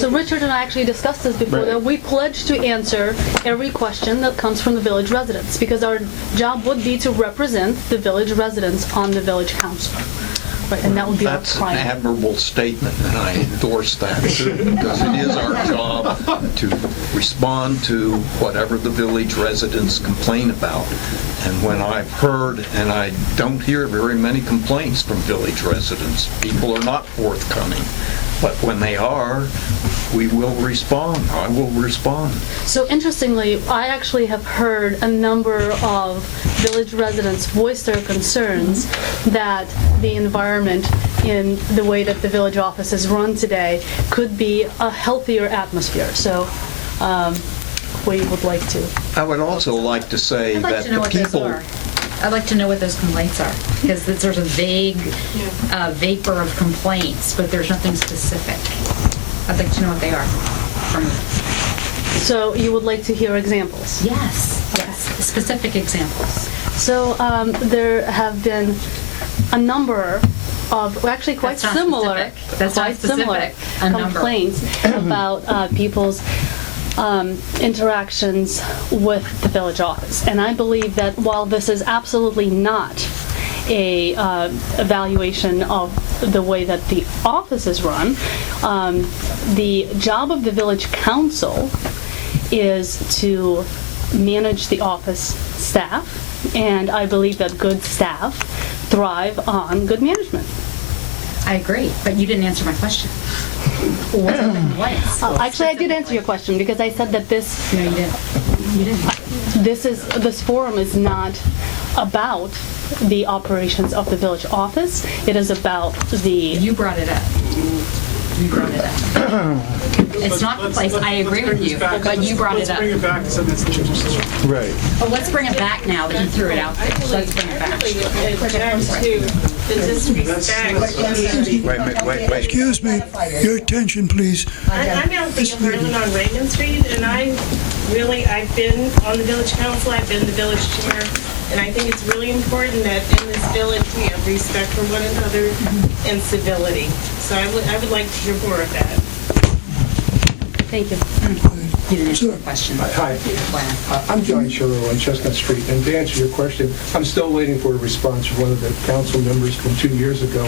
So Richard and I actually discussed this before, that we pledge to answer every question that comes from the village residents, because our job would be to represent the village residents on the village council. Right, and that would be our That's an primary. admirable statement, and I endorse that too, because it is our job to respond to whatever the village residents complain about. And when I've heard, and I don't hear very many complaints from village residents, people are not forthcoming. But when they are, we will respond. I will respond. So interestingly, I actually have heard a number of village residents voice their concerns that the environment in the way that the village office is run today could be a healthier atmosphere. So we would like to. I would also like to say I'd like that to know the what those people... are. I'd like to know what those complaints are, because there's a vague vapor of complaints, but there's nothing specific. I'd like to know what they are from you. So you would like to hear examples? Yes, yes, specific examples. So there have been a number of, actually quite That's not similar, specific. That's not quite similar specific. A number. complaints about people's interactions with the village office. And I believe that while this is absolutely not a evaluation of the way that the office is run, the job of the village council is to manage the office staff, and I believe that good staff thrive on good management. I agree, but you didn't answer my question. What are the complaints? Actually, I did answer your question, because I said that this... No, you didn't. You didn't. This forum is not about the operations of the village office. It is about the... You brought it up. You brought it up. It's not the place. I agree with you, but you brought it up. Let's bring it back to something that's interesting. Right. Well, let's bring it back now that you threw it out there. Let's bring it back. Excuse me, your attention, please. I'm Althea Harlan on Raymond Street, and I've been on the village council, I've been the village chair, and I think it's really important that in this village we have respect for one another and civility. So I would like to hear more of that. Thank you. You didn't answer the question. Hi, I'm John Sherrill on Chestnut Street, and to answer your question, I'm still waiting for a response from one of the council members from 2 years ago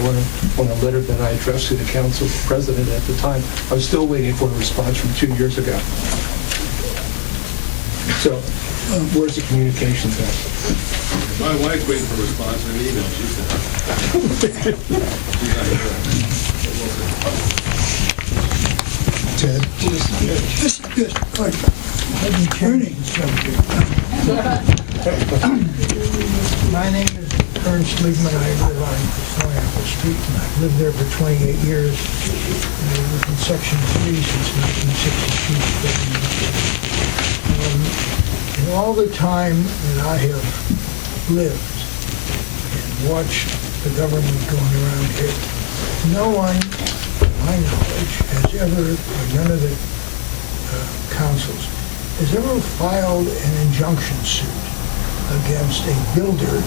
on a letter that I addressed to the council president at the time. I'm still waiting for a response from 2 years ago. So, where's the communication then? My wife's waiting for a response in an email. She said. Ted? Yes, all right. Ernie. My name is Ernst Liebman. I live on Apple Street, and I've lived there for 28 years. I lived in Section 3 since 1962. And all the time that I have lived and watched the government going around here, no one, to my knowledge, has ever, or none of the councils, has ever filed an injunction suit against a builder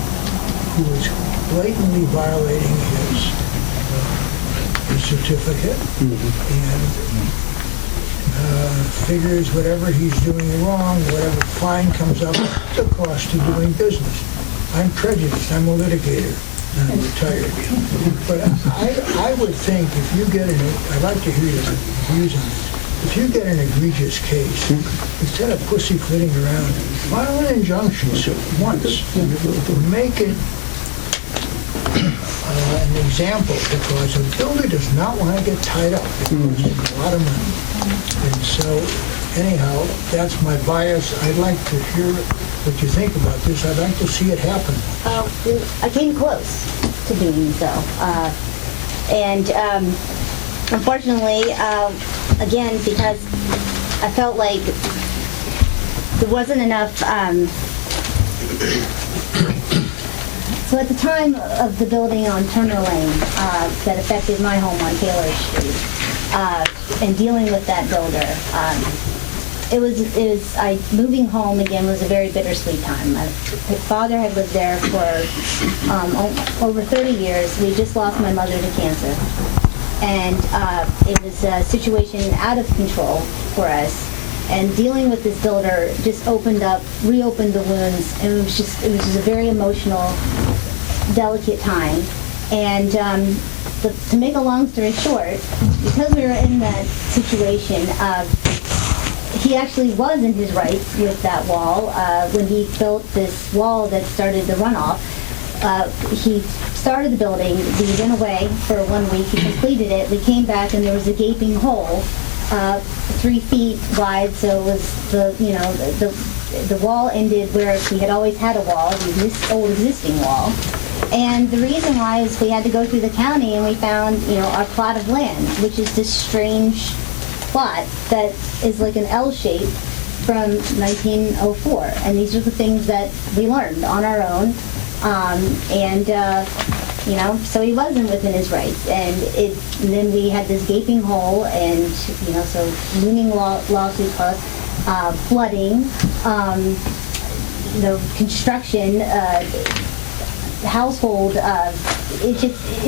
who is blatantly violating his certificate and figures whatever he's doing wrong, whatever fine comes up, the cost of doing business. I'm prejudiced. I'm a litigator. I'm retired. But I would think if you get I'd like to hear your views on this. If you get an egregious case, instead of pussyfooting around, file an injunction suit once. Make it an example, because a builder does not want to get tied up. It costs a lot of money. And so, anyhow, that's my bias. I'd like to hear what you think about this. I'd like to see it happen. I came close to doing so. And unfortunately, again, because I felt like there wasn't enough So at the time of the building on Turner Lane that affected my home on Taylor Street, and dealing with that builder, moving home again was a very bittersweet time. My father had lived there for over 30 years. We just lost my mother to cancer. And it was a situation out of control for us. And dealing with this builder just reopened the wounds. And it was just a very emotional, delicate time. And to make a long story short, because we were in that situation, he actually was in his rights with that wall. When he built this wall that started the runoff, he started the building, we went away for 1 week, he completed it, we came back and there was a gaping hole 3 feet wide, so it was the wall ended where we had always had a wall, the old existing wall. And the reason why is we had to go through the county and we found, our plot of land, which is this strange plot that is like an L shape from 1904. And these are the things that we learned on our own. So he wasn't within his rights. And then we had this gaping hole and, so looming lawsuit costs, flooding, construction, household, it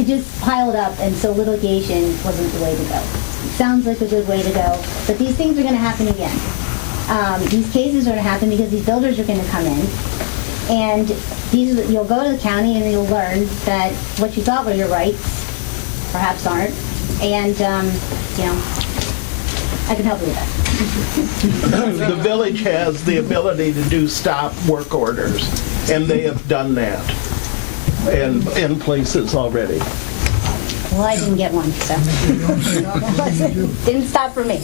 just piled up, and so litigation wasn't the way to go. It sounds like a good way to go, but these things are going to happen again. These cases are going to happen because these builders are going to come in, and you'll go to the county and you'll learn that what you thought were your rights perhaps aren't, and I can help you with that. The village has the ability to do stop work orders, and they have done that in places already. Well, I didn't get one, so. Didn't stop for me.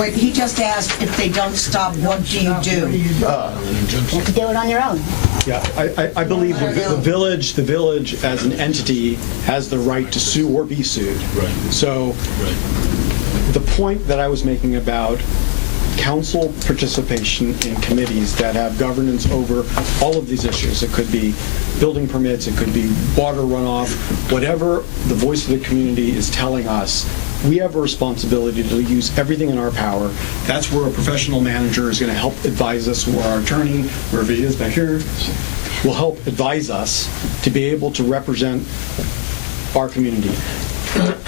Wait, he just asked if they don't stop, what do you do? You have to do it on your own. Yeah, I believe the village as an entity has the right to sue or be sued. Right. So the point that I was making about council participation in committees that have governance over all of these issues. It could be building permits, it could be water runoff, whatever the voice of the community is telling us, we have a responsibility to use everything in our power. That's where a professional manager is going to help advise us, or our attorney, wherever he is back here, will help advise us to be able to represent our community.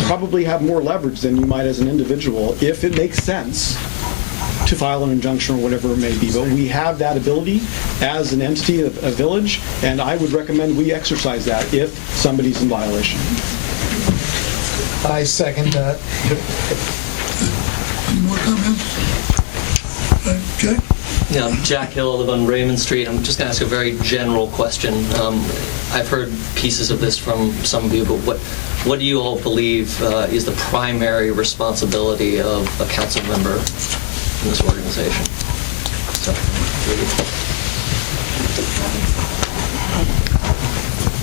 Probably have more leverage than you might as an individual if it makes sense to file an injunction or whatever it may be. But we have that ability as an entity, a village, and I would recommend we exercise that if somebody's in violation. I second that. Any more comments? Jack? Yeah, I'm Jack Hill, I live on Raymond Street. I'm just going to ask a very general question. I've heard pieces of this from some of you, but what do you all believe is the primary responsibility of a council member in this organization? So,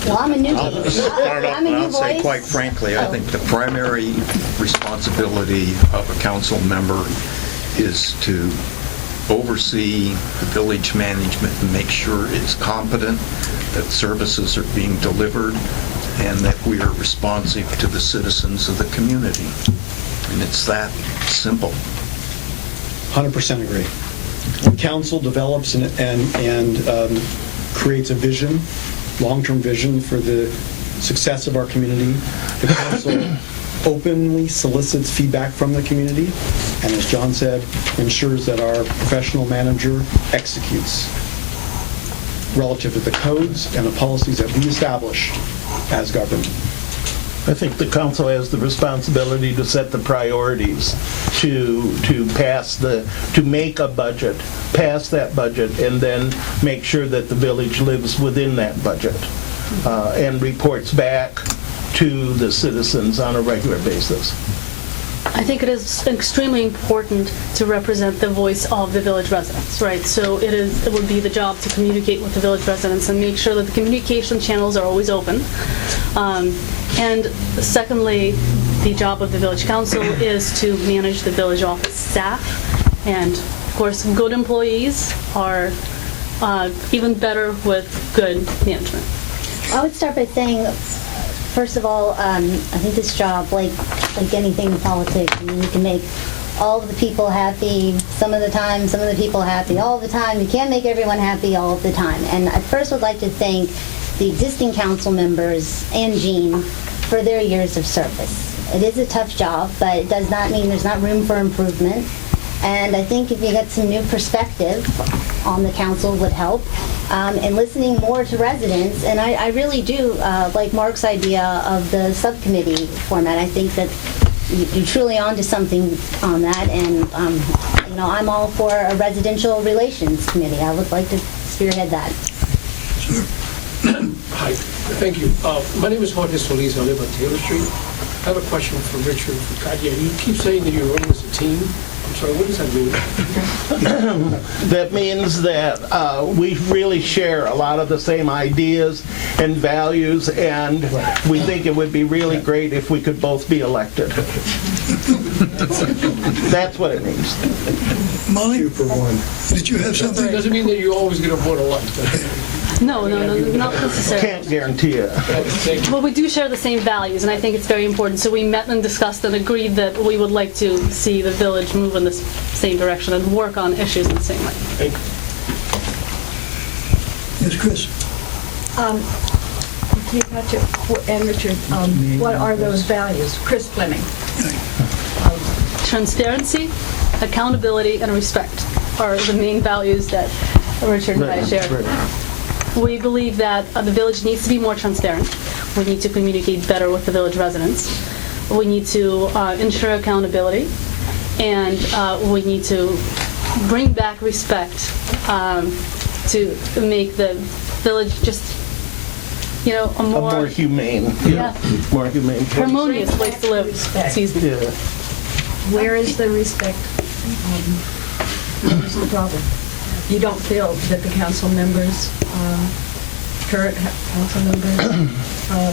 Well, I'm a new I'll start off I'm a and new I'll say, voice. quite frankly, I think the primary responsibility of a council member is to oversee the village management and make sure it's competent, that services are being delivered, and that we are responsive to the citizens of the community. And it's that simple. 100% agree. When council develops and creates a vision, long-term vision for the success of our community, the council openly solicits feedback from the community, and as John said, ensures that our professional manager executes relative to the codes and the policies that we establish as government. I think the council has the responsibility to set the priorities, to make a budget, pass that budget, and then make sure that the village lives within that budget and reports back to the citizens on a regular basis. I think it is extremely important to represent the voice of the village residents, right? So it would be the job to communicate with the village residents and make sure that the communication channels are always open. And secondly, the job of the village council is to manage the village office staff. And of course, good employees are even better with good management. I would start by saying, first of all, I think this job, like anything in politics, I mean, you can make all of the people happy some of the time, some of the people happy all the time. You can't make everyone happy all of the time. And I first would like to thank the existing council members and Jean for their years of service. It is a tough job, but it does not mean there's not room for improvement. And I think if you get some new perspective on the council would help. And listening more to residents. And I really do like Mark's idea of the subcommittee format. I think that you're truly onto something on that. And, I'm all for a residential relations committee. I would like to spearhead that. Hi, thank you. My name is Jorge Solis. I live on Taylor Street. I have a question for Richard and for Katya. You keep saying that you're running as a team. I'm sorry, what does that mean? That means that we really share a lot of the same ideas and values, and we think it would be really great if we could both be elected. That's what it means. Molly, For one. did you have something? It doesn't mean that you're always going to vote alike. No, not necessarily. Can't guarantee it. Well, we do share the same values, and I think it's very important. So we met and discussed and agreed that we would like to see the village move in this same direction and work on issues in the same way. Thank you. Yes, Chris. And Richard, what are those values? Chris Fleming. Transparency, accountability, and respect are the main values that Richard and I share. We believe that the village needs to be more transparent. We need to communicate better with the village residents. We need to ensure accountability, and we need to bring back respect to make the village just, a more humane. Yeah. More humane. Harmonious place to live. Excuse me. Yeah. Where is the respect? Where's the problem? You don't feel that the council members, current council members,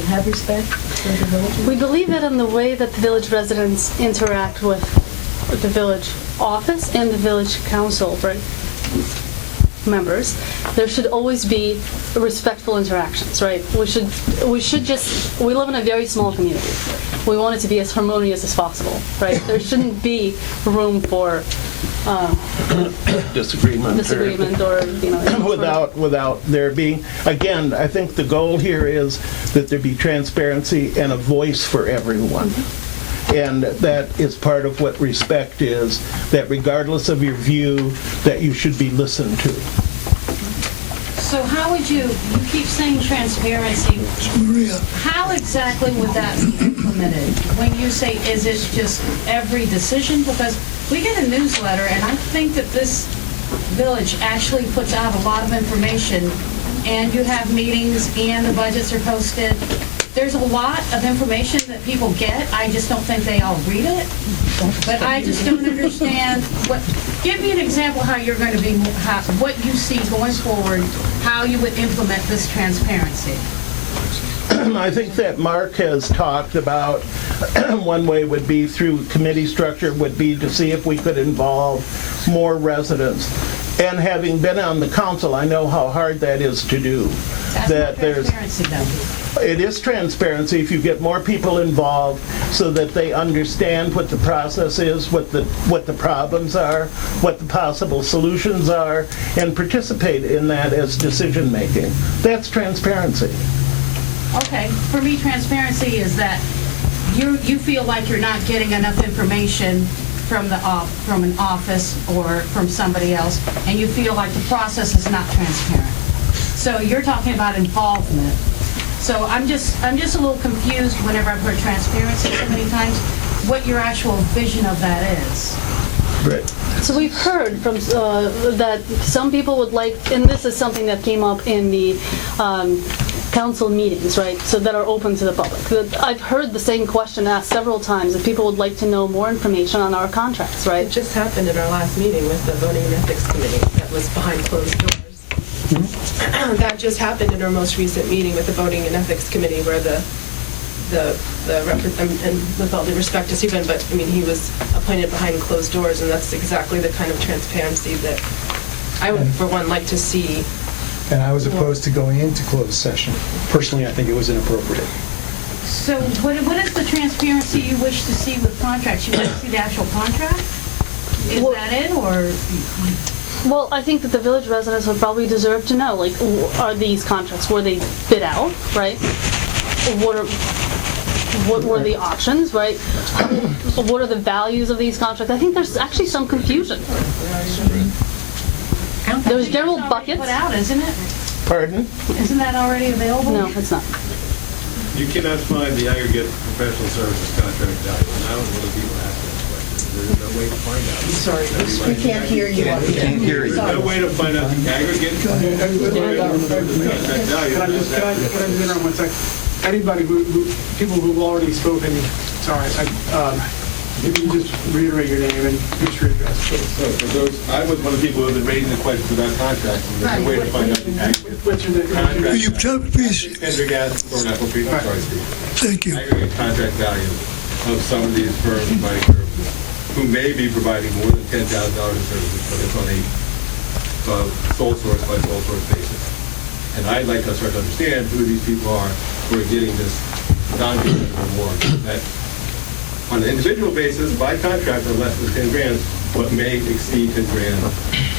have respect for the village? We believe that in the way that the village residents interact with the village office and the village council, right, members, there should always be respectful interactions, right? We live in a very small community. We want it to be as harmonious as possible, right? There shouldn't be room for disagreement or without there being, again, I think the goal here is that there be transparency and a voice for everyone. And that is part of what respect is, that regardless of your view, that you should be listened to. So how would you keep saying transparency, Maria. How exactly would that be implemented? When you say, is it just every decision? Because we get a newsletter, and I think that this village actually puts out a lot of information, and you have meetings, and the budgets are posted. There's a lot of information that people get. I just don't think they all read it. But I just don't understand give me an example how you're going to be, what you see going forward, how you would implement this transparency. I think that Mark has talked about one way would be through committee structure would be to see if we could involve more residents. And having been on the council, I know how hard that is to do. That's not transparency, though. It is transparency if you get more people involved so that they understand what the process is, what the problems are, what the possible solutions are, and participate in that as decision making. That's transparency. Okay, for me, transparency is that you feel like you're not getting enough information from an office or from somebody else, and you feel like the process is not transparent. So you're talking about involvement. So I'm just a little confused whenever I've heard transparency so many times, what your actual vision of that is. Right. So we've heard from that some people would like, and this is something that came up in the council meetings, right? So that are open to the public. I've heard the same question asked several times, that people would like to know more information on our contracts, right? It just happened at our last meeting with the Voting and Ethics Committee that was behind closed doors. That just happened at our most recent meeting with the Voting and Ethics Committee, where the and with all due respect to Stephen, but I mean, he was appointed behind closed doors, and that's exactly the kind of transparency that I would, for one, like to see. And I was opposed to going into closed session. Personally, I think it was inappropriate. So what is the transparency you wish to see with contracts? You want to see the actual contract? Is that it, or? Well, I think that the village residents would probably deserve to know, like, are these contracts, were they bid out, right? What were the options, right? What are the values of these contracts? I think there's actually some confusion. There's general buckets. Put out, isn't it? Pardon? Isn't that already available? No, it's not. You cannot find the aggregate professional services contract value, and I was one of the people asking that question. There's no way to find out. Sorry, We can't hear you. Can't hear you. There's no way to find out the aggregate contract value. Can I just interrupt 1 second? Anybody people who've already spoken, sorry, if you just reiterate your name and who's your address. So for those, I was one of the people who have been raising the questions about contracts, and there's no way to find out the aggregate What's your name? contract. Will you please? Pendergast, Thornapple Street, I'm sorry, Steve. Thank you. Aggregate contract value of some of these firms providing services, who may be providing more than $10,000 in services, but it's on a sole source by sole source basis. And I'd like us to start to understand who these people are who are getting this non-competitive reward that on an individual basis, by contract, are less than 10 grand, but may exceed 10 grand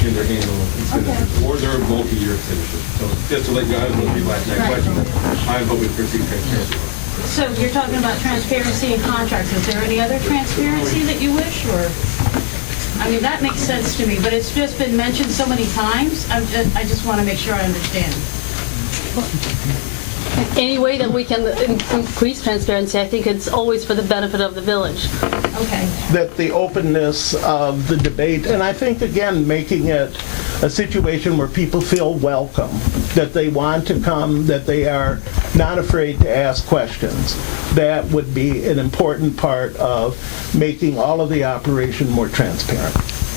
in their annual expenditures, or their multi-year expenditures. So just to let you know, I was going to be asking that question, I'm hoping for some transparency. So you're talking about transparency in contracts. Is there any other transparency that you wish, or? I mean, that makes sense to me, but it's just been mentioned so many times. I just want to make sure I understand. Any way that we can increase transparency, I think it's always for the benefit of the village. Okay. That the openness of the debate, and I think, again, making it a situation where people feel welcome, that they want to come, that they are not afraid to ask questions. That would be an important part of making all of the operation more transparent.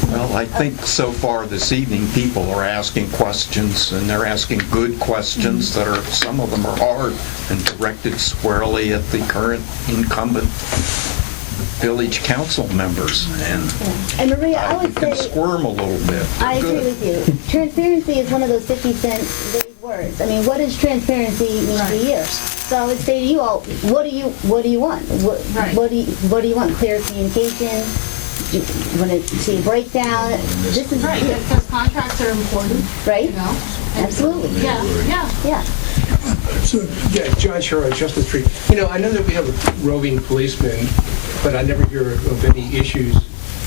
Well, I think so far this evening, people are asking questions, and they're asking good questions that are, some of them are hard and directed squarely at the current incumbent village council members. And Maria, I You would can say, squirm a little bit. I They're agree good. with you. Transparency is one of those 50-cent vague words. I mean, what does transparency mean to you? So I would say to you all, what do you want? What do you want? Clear communication? Do you want to see a breakdown? This is Right, because contracts are important. right. You know? Absolutely. Yeah. Yeah. Yeah, John Sherrow, Chestnut Street. You know, I know that we have a roving policeman, but I never hear of any issues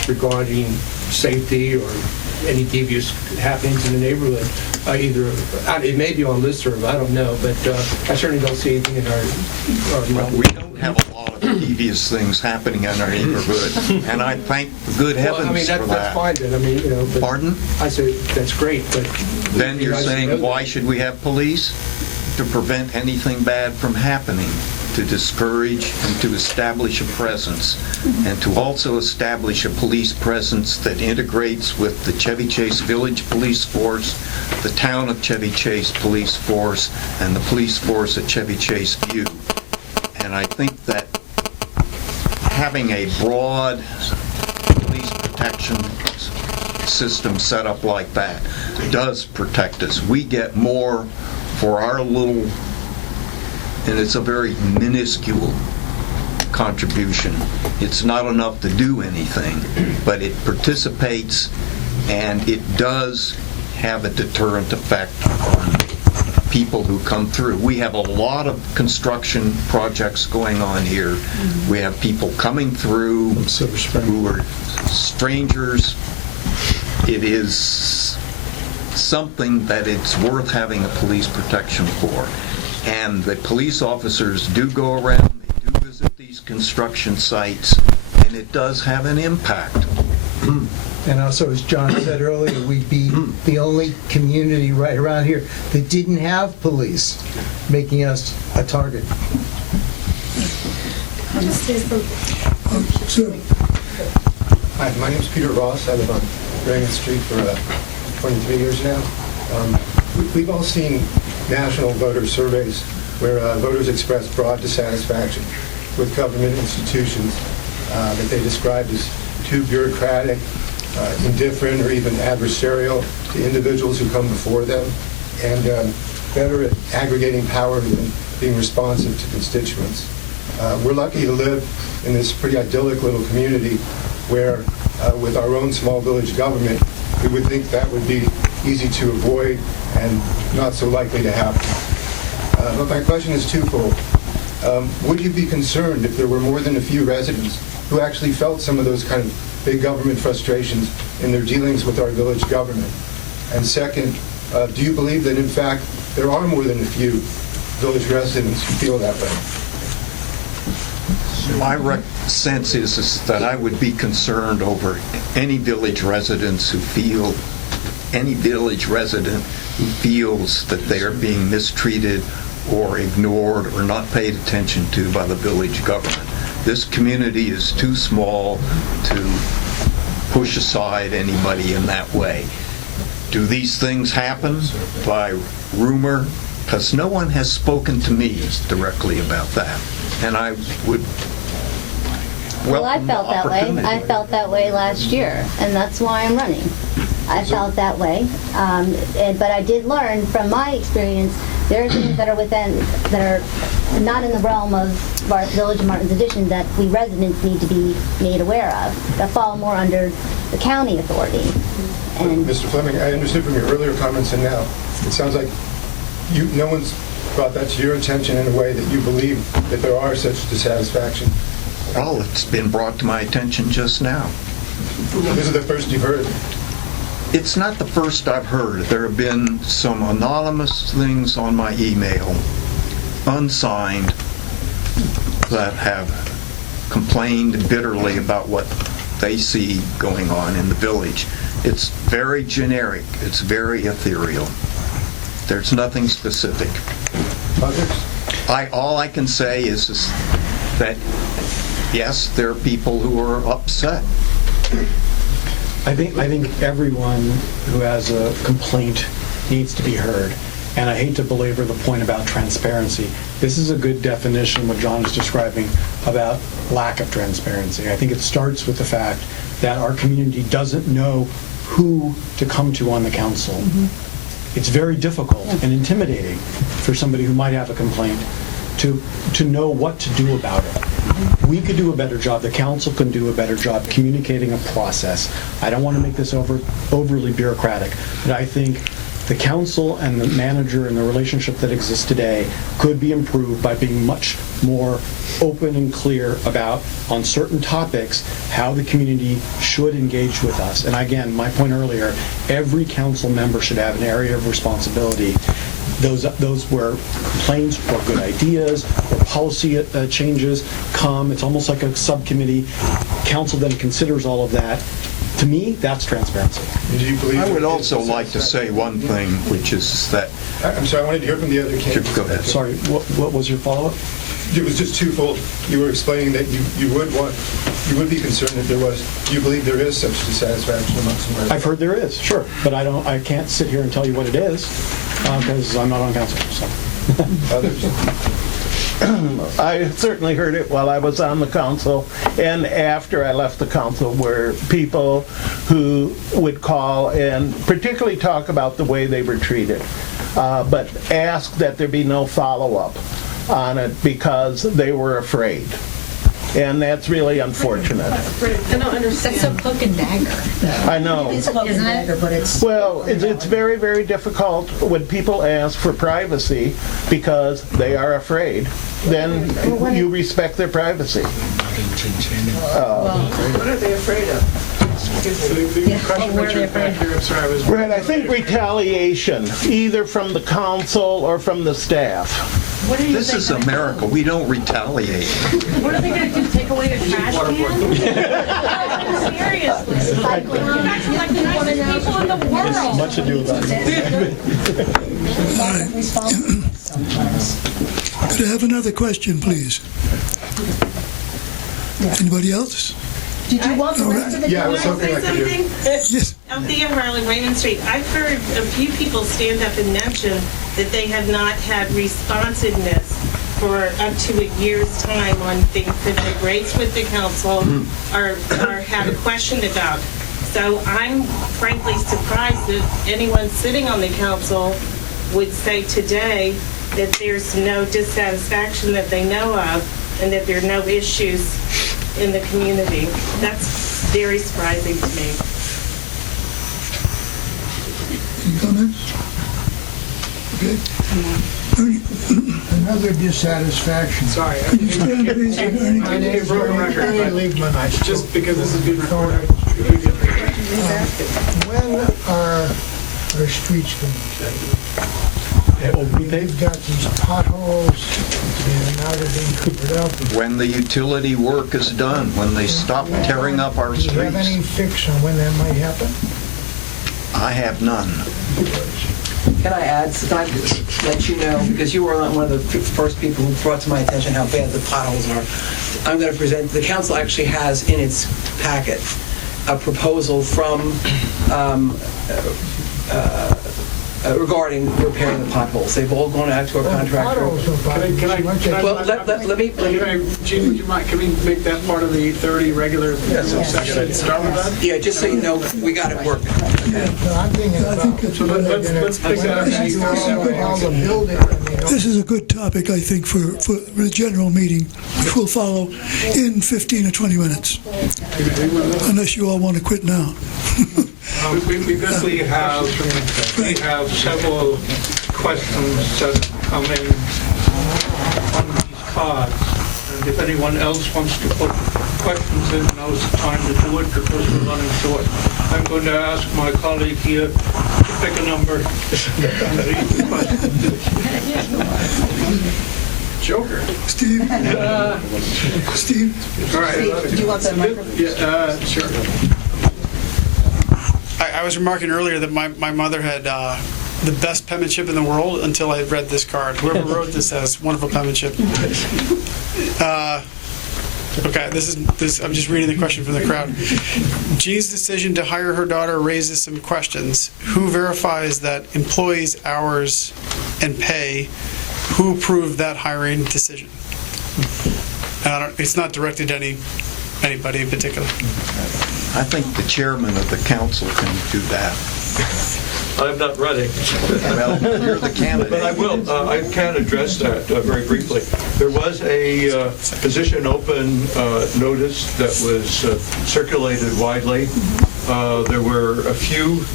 regarding safety or any devious happenings in the neighborhood. It may be on listserv, I don't know, but I certainly don't see anything in our Well, we don't have a lot of devious things happening in our neighborhood, and I thank the good heavens I mean, for that's that. fine then. I mean, you know. But Pardon? I say that's great, but. Then you're I should know saying, that. why should we have police? To prevent anything bad from happening, to discourage and to establish a presence, and to also establish a police presence that integrates with the Chevy Chase Village Police Force, the Town of Chevy Chase Police Force, and the police force at Chevy Chase View. And I think that having a broad police protection system set up like that does protect us. We get more for our little, and it's a very minuscule contribution. It's not enough to do anything, but it participates, and it does have a deterrent effect on people who come through. We have a lot of construction projects going on here. We have people coming through who are strangers. It is something that it's worth having a police protection for. And the police officers do go around, they do visit these construction sites, and it does have an impact. And also, as John said earlier, we'd be the only community right around here that didn't have police, making us a target. Hi, my name's Peter Ross. I live on Raymond Street for 23 years now. We've all seen national voter surveys where voters express broad dissatisfaction with government institutions that they described as too bureaucratic, indifferent or even adversarial to individuals who come before them, and better at aggregating power than being responsive to constituents. We're lucky to live in this pretty idyllic little community where, with our own small village government, we would think that would be easy to avoid and not so likely to happen. But my question is twofold. Would you be concerned if there were more than a few residents who actually felt some of those kind of big government frustrations in their dealings with our village government? And second, do you believe that in fact there are more than a few village residents who feel that way? My sense is that I would be concerned over any village resident who feels that they are being mistreated or ignored or not paid attention to by the village government. This community is too small to push aside anybody in that way. Do these things happen by rumor? Because no one has spoken to me directly about that. And I would Well, I felt that way. I felt that way last year, and that's why I'm running. I felt that way, but I did learn from my experience. There are things that are not in the realm of our Village of Martin's Addition that we residents need to be made aware of, that fall more under the county authority. And Mr. Fleming, I understood from your earlier comments and now, it sounds like no one's brought that to your attention in a way that you believe that there are such dissatisfaction. Well, it's been brought to my attention just now. This is the first you've heard? It's not the first I've heard. There have been some anonymous things on my email, unsigned, that have complained bitterly about what they see going on in the village. It's very generic. It's very ethereal. There's nothing specific. Others? All I can say is that, yes, there are people who are upset. I think everyone who has a complaint needs to be heard. And I hate to belabor the point about transparency. This is a good definition, what John is describing, about lack of transparency. I think it starts with the fact that our community doesn't know who to come to on the council. Mm-hmm. It's very difficult and intimidating for somebody who might have a complaint to know what to do about it. We could do a better job, the council can do a better job communicating a process. I don't want to make this overly bureaucratic, but I think the council and the manager and the relationship that exists today could be improved by being much more open and clear about, on certain topics, how the community should engage with us. And again, my point earlier, every council member should have an area of responsibility. Those where complaints or good ideas or policy changes come, it's almost like a subcommittee. Council then considers all of that. To me, that's transparency. Do you believe I would also like to say one thing, which is that... I'm sorry, I wanted to hear from the other candidates. Go ahead. Sorry, what was your follow-up? It was just twofold. You were explaining that you would be concerned if there was. Do you believe there is such dissatisfaction amongst the residents? I've heard there is, sure, but I can't sit here and tell you what it is because I'm not on council. So. Others? I certainly heard it while I was on the council, and after I left the council were people who would call and particularly talk about the way they were treated, but ask that there be no follow-up on it because they were afraid. And that's really unfortunate. I don't understand. That's so cloak and dagger. I know. It is cloak and dagger, but it's... Well, it's very, very difficult when people ask for privacy because they are afraid. Then you respect their privacy. What are they afraid of? Right, I think retaliation, either from the council or from the staff. This is America. We don't retaliate. What are they going to do, take away the trash can? Seriously. You guys are like the nicest people in the world. Much ado about it. Could I have another question, please? Anybody else? Did you want the rest of the Yeah, I was hoping I could hear. Yes. Althea Harley, Raymond Street. I've heard a few people stand up and mention that they have not had responsiveness for up to a year's time on things that they've raised with the council or had a question about. So I'm frankly surprised that anyone sitting on the council would say today that there's no dissatisfaction that they know of and that there are no issues in the community. That's very surprising to me. Any comments? Okay. Another dissatisfaction. Sorry. Can you stand, please? I need a broken record, Ernie but Liebman, I spoke. just because this is being recorded. When are our streets going to be paved? They've got these potholes, and now they're being covered up. When the utility work is done, when they stop tearing up our Do you have any streets, fix on when that might happen? I have none. Can I add, can I let you know, because you were one of the first people who brought to my attention how bad the potholes are. I'm going to present, the council actually has in its packet a proposal from, regarding repairing the potholes. They've all gone out to a contractor. Well, let me, Gene, would you mind, can we make that part of the 30 regular section? Start with that? Yeah, just so you know, we got it working. No, I'm thinking about... So let's pick that up. This is a good topic, I think, for the general meeting, which will follow in 15 or 20 minutes, unless you all want to quit now. We basically have several questions that come in on these cards. And if anyone else wants to put questions in, now's the time to do it because we're running short. I'm going to ask my colleague here to pick a number and read the question. Joker. Steve? Steve? All right. Do you want that microphone? Yeah, sure. I was remarking earlier that my mother had the best penmanship in the world until I read this card. Whoever wrote this has wonderful penmanship. Okay, I'm just reading the question from the crowd. Jean's decision to hire her daughter raises some questions. Who verifies that employees' hours and pay? Who approved that hiring decision? It's not directed to anybody in particular. I think the chairman of the council can do that. I'm not running. Well, you're the candidate. But I will. I can address that very briefly. There was a position open notice that was circulated widely. There were a few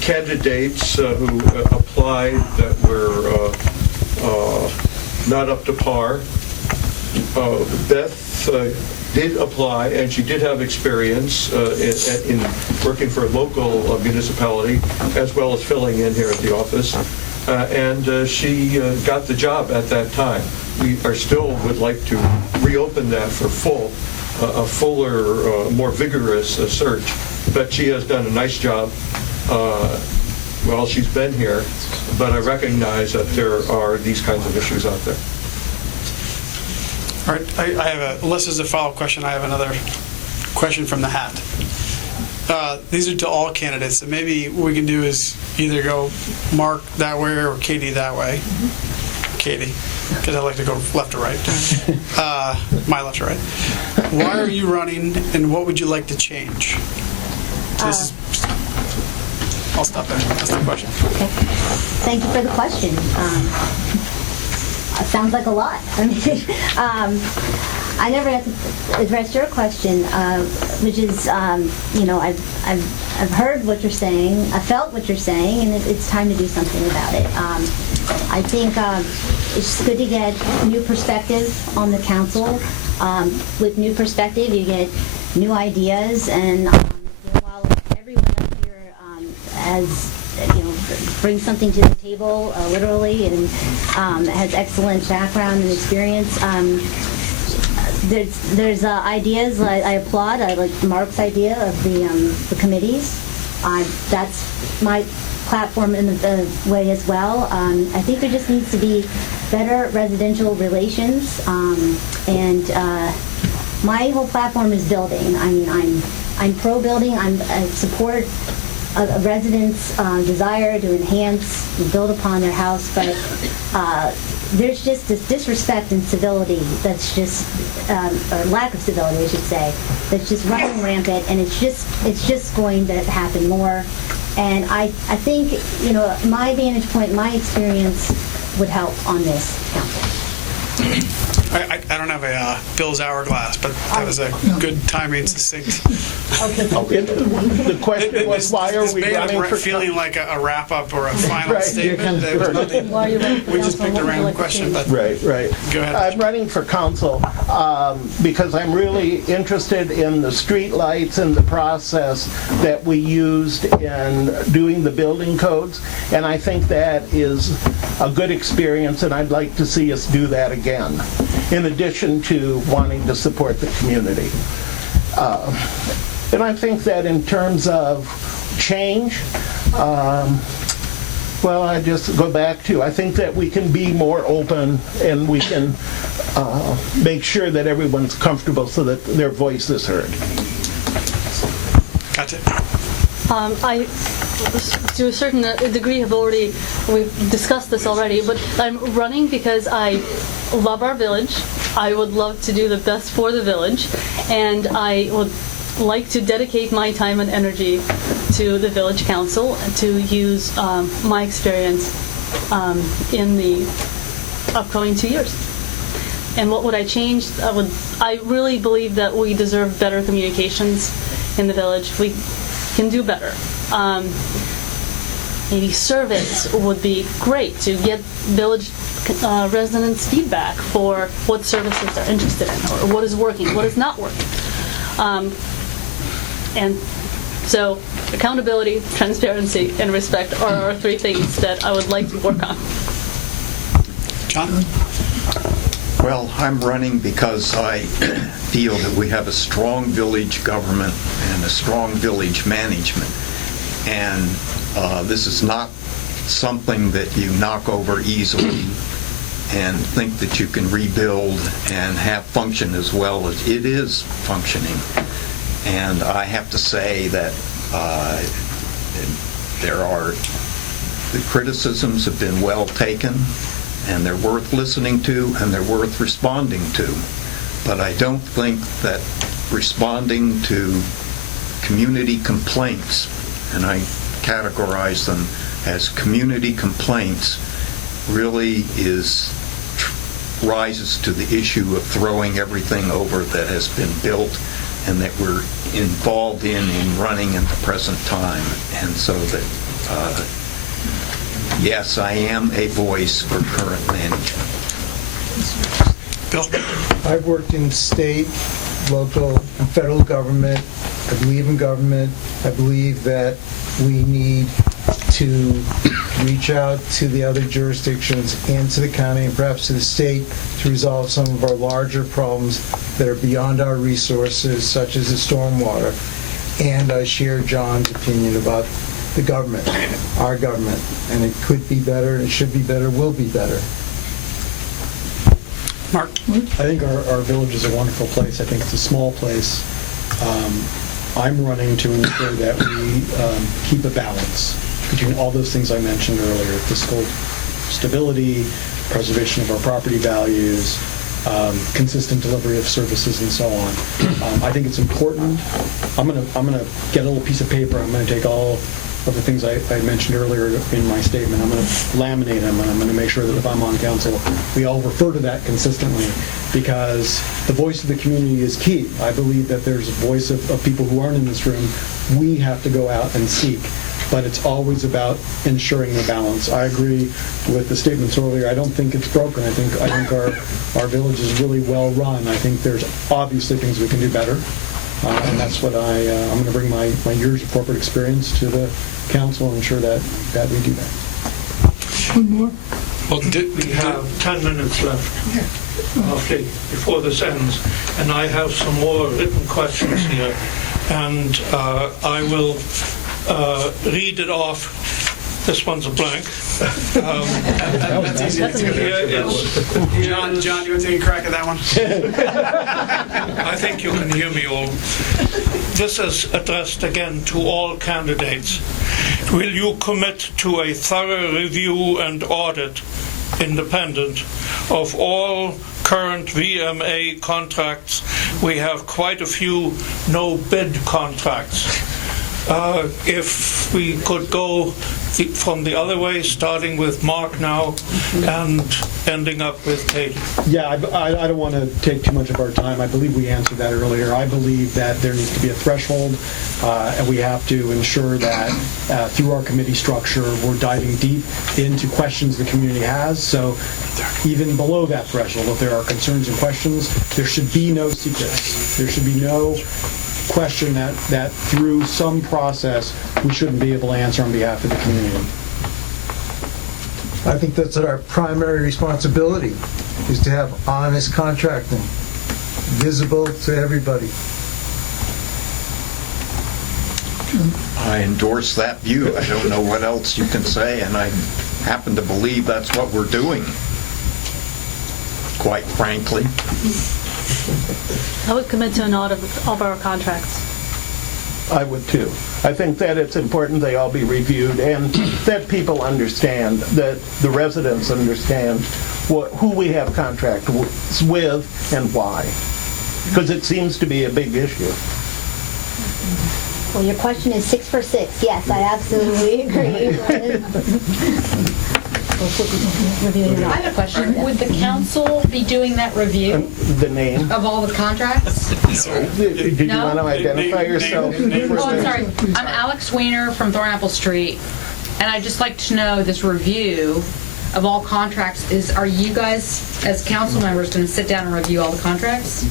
candidates who applied that were not up to par. Beth did apply, and she did have experience in working for a local municipality, as well as filling in here at the office. And she got the job at that time. We would like to reopen that for a fuller, more vigorous search. But she has done a nice job while she's been here. But I recognize that there are these kinds of issues out there. All right, I have unless there's a follow-up question, I have another question from the hat. These are to all candidates, and maybe what we can do is either go Mark that way or Katie that way. Katie, because I like to go left to right. My left to right. Why are you running, and what would you like to change? I'll stop there. That's the question. Okay. Thank you for the question. Sounds like a lot. I mean, I never got to address your question, which is, I've heard what you're saying, I felt what you're saying, and it's time to do something about it. I think it's good to get new perspective on the council. With new perspective, you get new ideas, and while everyone up here brings something to the table, literally, and has excellent background and experience. There's ideas I applaud. I like Mark's idea of the committees. That's my platform in the way as well. I think there just needs to be better residential relations, and my whole platform is building. I mean, I'm pro-building. I support a resident's desire to enhance and build upon their house, but there's just this disrespect and civility that's just, or lack of civility, I should say, that's just running rampant, and it's just going to happen more. And I think, my vantage point, my experience would help on this council. I don't have a Bill's hourglass, but that was a good timing, succinct. The question was, why are we running for... Feeling like a wrap-up or a final Right. statement. There was nothing. We just picked a random question, but Right. go ahead. I'm running for council because I'm really interested in the street lights and the process that we used in doing the building codes, and I think that is a good experience, and I'd like to see us do that again, in addition to wanting to support the community. And I think that in terms of change, well, I just go back to, I think that we can be more open and we can make sure that everyone's comfortable so that their voice is heard. Gotcha. I, to a certain degree, we've discussed this already, but I'm running because I love our village. I would love to do the best for the village, and I would like to dedicate my time and energy to the village council and to use my experience in the upcoming 2 years. And what would I change? I really believe that we deserve better communications in the village. We can do better. Maybe surveys would be great to get village residents' feedback for what services they're interested in, or what is working, what is not working. And so accountability, transparency, and respect are our three things that I would like to work on. John? Well, I'm running because I feel that we have a strong village government and a strong village management. And this is not something that you knock over easily and think that you can rebuild and have function as well as it is functioning. And I have to say that the criticisms have been well taken, and they're worth listening to, and they're worth responding to. But I don't think that responding to community complaints, and I categorize them as community complaints, really rises to the issue of throwing everything over that has been built and that we're involved in running in the present time. And so that, yes, I am a voice for current management. Bill? I've worked in state, local, and federal government. I believe in government. I believe that we need to reach out to the other jurisdictions and to the county and perhaps to the state to resolve some of our larger problems that are beyond our resources, such as the stormwater. And I share John's opinion about the government, our government, and it could be better, it should be better, will be better. Mark? I think our village is a wonderful place. I think it's a small place. I'm running to ensure that we keep a balance between all those things I mentioned earlier: fiscal stability, preservation of our property values, consistent delivery of services, and so on. I think it's important. I'm gonna get a little piece of paper. I'm gonna take all of the things I mentioned earlier in my statement. I'm going to laminate them, and I'm going to make sure that if I'm on council, we all refer to that consistently, because the voice of the community is key. I believe that there's a voice of people who aren't in this room we have to go out and seek, but it's always about ensuring the balance. I agree with the statements earlier. I don't think it's broken. I think our village is really well run. I think there's obviously things we can do better. And that's what I'm going to bring my years of corporate experience to the council and ensure that we do that. One more? Well, we have 10 minutes left before this ends, and I have some more written questions here, and I will read it off. This one's a blank. That's easy. John, you want to take a crack at that one? I think you can hear me all. This is addressed again to all candidates. Will you commit to a thorough review and audit, independent, of all current VMA contracts, we have quite a few no-bid contracts. If we could go from the other way, starting with Mark now and ending up with Katie. Yeah, I don't want to take too much of our time. I believe we answered that earlier. I believe that there needs to be a threshold, and we have to ensure that through our committee structure, we're diving deep into questions the community has. So even below that threshold, if there are concerns and questions, there should be no secrets. There should be no question that through some process we shouldn't be able to answer on behalf of the community. I think that's our primary responsibility, is to have honest contracting, visible to everybody. I endorse that view. I don't know what else you can say, and I happen to believe that's what we're doing, quite frankly. I would commit to an audit of our contracts. I would too. I think that it's important they all be reviewed and that people understand, that the residents understand who we have contracts with and why. Because it seems to be a big issue. Well, your question is 6 for 6. Yes, I absolutely agree. I have a question. Would the council be doing that review The name. of all the contracts? Did you No? want to identify yourself? Oh, I'm sorry. I'm Alex Weiner from Thornapple Street, and I'd just like to know this review of all contracts are you guys, as council members, going to sit down and review all the contracts?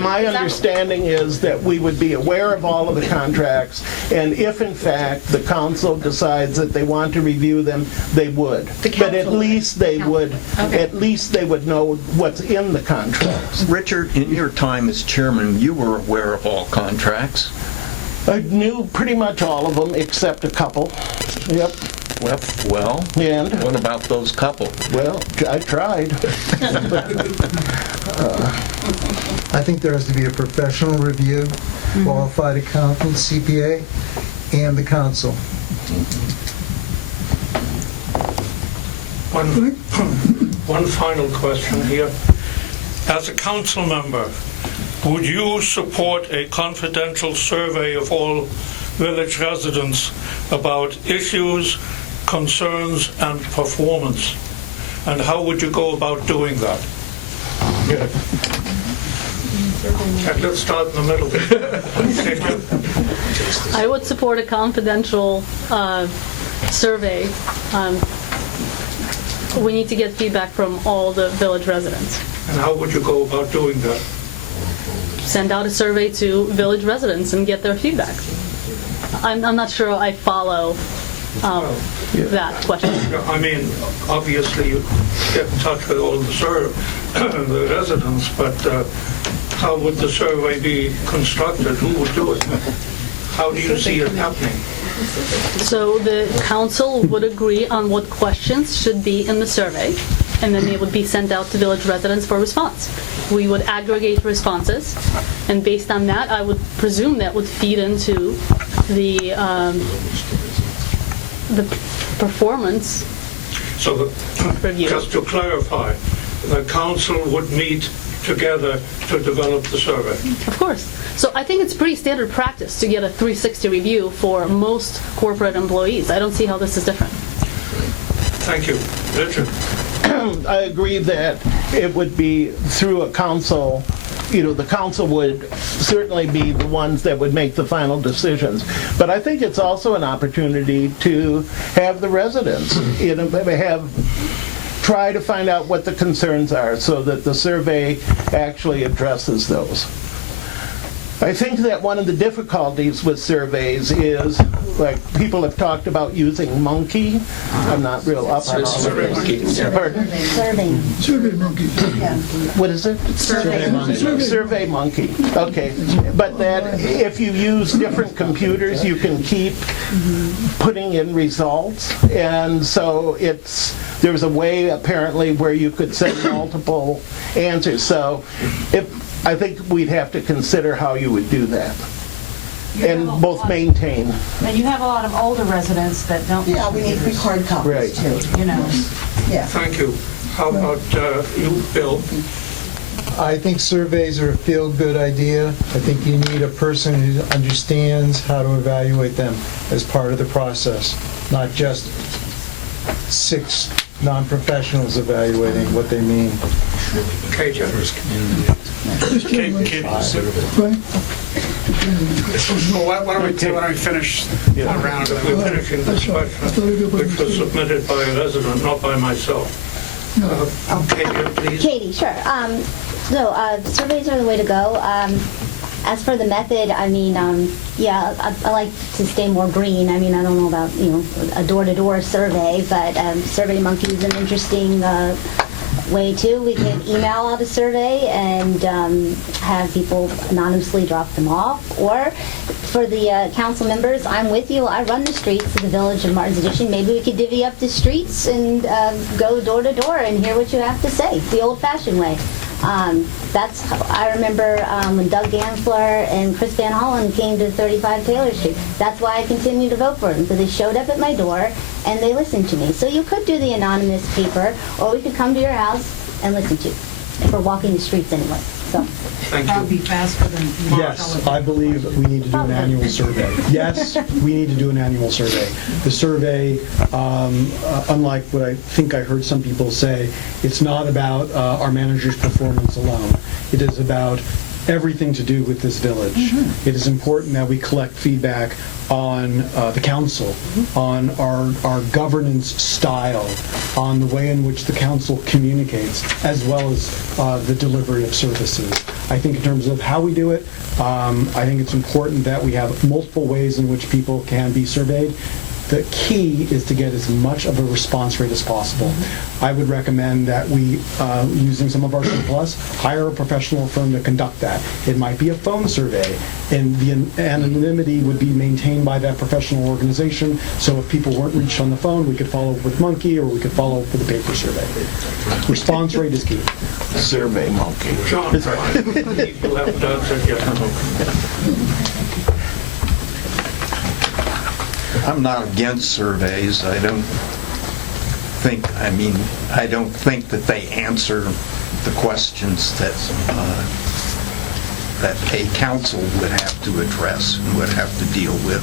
My understanding is that we would be aware of all of the contracts, and if in fact the council decides that they want to review them, they would. But at least they would. Okay. At least they would know what's in the contracts. Richard, in your time as chairman, you were aware of all contracts. I knew pretty much all of them except a couple. Yep. Well, and what about those couple? Well, I tried. I think there has to be a professional review, qualified accountant, CPA, and the council. One final question here. As a council member, would you support a confidential survey of all village residents about issues, concerns, and performance? And how would you go about doing that? And let's start in the middle. I would support a confidential survey. We need to get feedback from all the village residents. And how would you go about doing that? Send out a survey to village residents and get their feedback. I'm not sure I follow that question. I mean, obviously you get in touch with all the residents, but how would the survey be constructed? Who would do it? How do you see it happening? So the council would agree on what questions should be in the survey, and then they would be sent out to village residents for response. We would aggregate responses, and based on that, I would presume that would feed into the performance review. Just to clarify, the council would meet together to develop the survey. Of course. So I think it's pretty standard practice to get a 360 review for most corporate employees. I don't see how this is different. Thank you. Richard? I agree that it would be through a council. The council would certainly be the ones that would make the final decisions. But I think it's also an opportunity to have the residents, try to find out what the concerns are so that the survey actually addresses those. I think that one of the difficulties with surveys is, like, people have talked about using Monkey. I'm not real up on all of this. Pardon? Survey Monkey. What is it? Survey Monkey. Okay. But that if you use different computers, you can keep putting in results. And so there's a way apparently where you could send multiple answers. So I think we'd have to consider how you would do that. and both maintain. And you have a lot of older residents that don't. Yeah, we need hard copies too. You know. Yeah. Thank you. How about you, Bill? I think surveys are a feel-good idea. I think you need a person who understands how to evaluate them as part of the process, not just 6 non-professionals evaluating what they mean. Okay, Jeff. Well, why don't we finish our round? We're finishing this question, which was submitted by a resident, not by myself. Katie, please. Katie, sure. Surveys are the way to go. As for the method, I mean, yeah, I like to stay more green. I mean, I don't know about, a door-to-door survey, but SurveyMonkey is an interesting way too. We could email out a survey and have people anonymously drop them off. Or for the council members, I'm with you. I run the streets of the village of Martin's Addition. Maybe we could divvy up the streets and go door to door and hear what you have to say, the old-fashioned way. I remember when Doug Gansler and Chris Van Hollen came to 35 Taylor Street. That's why I continue to vote for them, because they showed up at my door and they listened to me. So you could do the anonymous paper, or we could come to your house and listen to you, if we're walking the streets anyway. So. Probably faster than. Yes, I believe we need to do an annual survey. Yes, we need to do an annual survey. The survey, unlike what I think I heard some people say, it's not about our manager's performance alone. It is about everything to do with this village. Mm-hmm. It is important that we collect feedback on the council, on our governance style, on the way in which the council communicates, as well as the delivery of services. I think in terms of how we do it, I think it's important that we have multiple ways in which people can be surveyed. The key is to get as much of a response rate as possible. I would recommend that we, using some of our surplus, hire a professional firm to conduct that. It might be a phone survey, and the anonymity would be maintained by that professional organization. So if people weren't reached on the phone, we could follow up with Monkey, or we could follow up with a paper survey. Response rate is key. Survey Monkey. John, you have to answer yes. I'm not against surveys. I don't think that they answer the questions that a council would have to address and would have to deal with.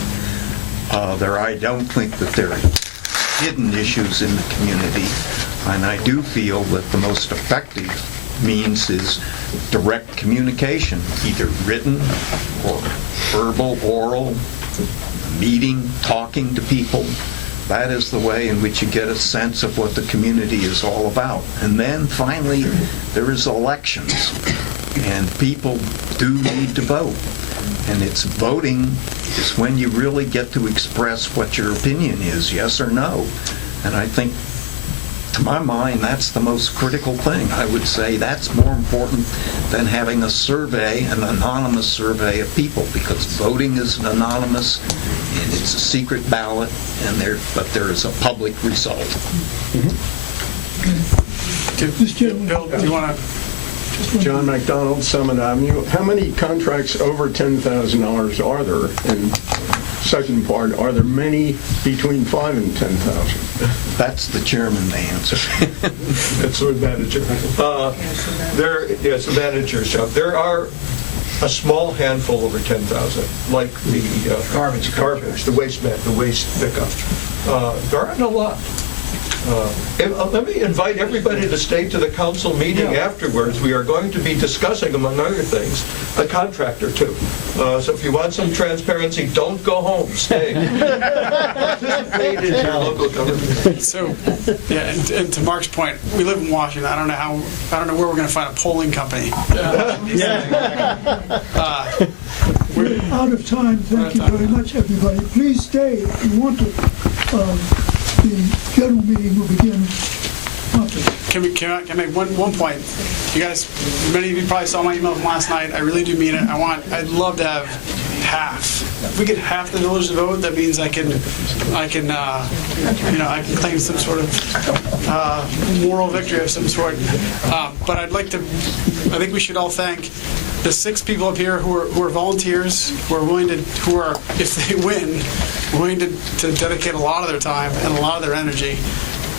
I don't think that there are hidden issues in the community, and I do feel that the most effective means is direct communication, either written or verbal, oral, meeting, talking to people. That is the way in which you get a sense of what the community is all about. And then finally, there is elections, and people do need to vote. And it's voting is when you really get to express what your opinion is, yes or no. And I think, to my mind, that's the most critical thing. I would say that's more important than having a survey, an anonymous survey of people, because voting is anonymous and it's a secret ballot, but there is a public result. Bill, do you want to? John McDonald, Summit Avenue. How many contracts over $10,000 are there? And second part, are there many between 5 and 10,000? That's the chairman to answer. That's the manager. Yes, the manager's job. There are a small handful over 10,000, like the garbage, the waste pickup. There aren't a lot. Let me invite everybody to stay to the council meeting afterwards. We are going to be discussing, among other things, a contract or two. So if you want some transparency, don't go home. Stay. Participate in your local government. So, yeah, and to Mark's point, we live in Washington. I don't know where we're going to find a polling company. We're out of time. Thank you very much, everybody. Please stay if you want to. The general meeting will begin promptly. Can I make one point? You guys, many of you probably saw my email from last night. I really do mean it. I'd love to have half. If we get half the village to vote, that means I can claim some sort of moral victory of some sort. But I think we should all thank the 6 people up here who are volunteers, who are, if they win, willing to dedicate a lot of their time and a lot of their energy.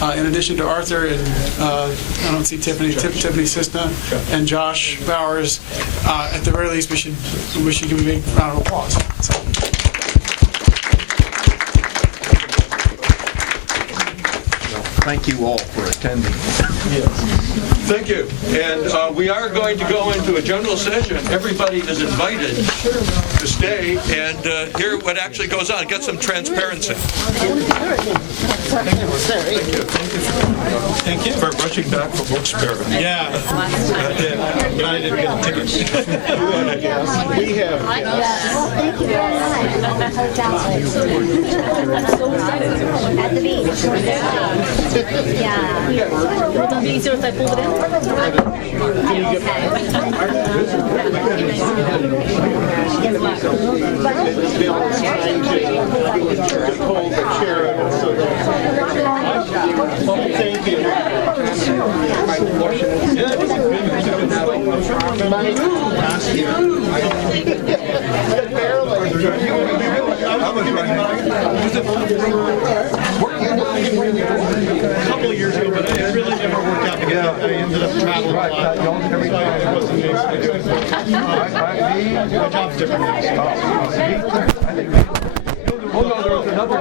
In addition to Arthur and I don't see Tiffany Cisna and Josh Bowers, at the very least we should give a big round of applause. So. Thank you all for attending. Thank you. And we are going to go into a general session. Everybody is invited to stay and hear what actually goes on, get some transparency. Thank you for rushing back from Wilkes-Barre. Yeah. I didn't get a ticket. We have. Thank you very much. At the beach. Yeah. Well done, be easier if I pulled it in. Thank you. A couple of years ago, but it really never worked out because I ended up traveling a lot. I wasn't able to do it. My job's different. Oh, no, there was another.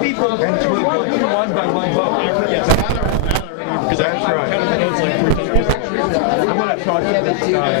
People one by one vote. Yes. That's right. I'm going to talk to this guy.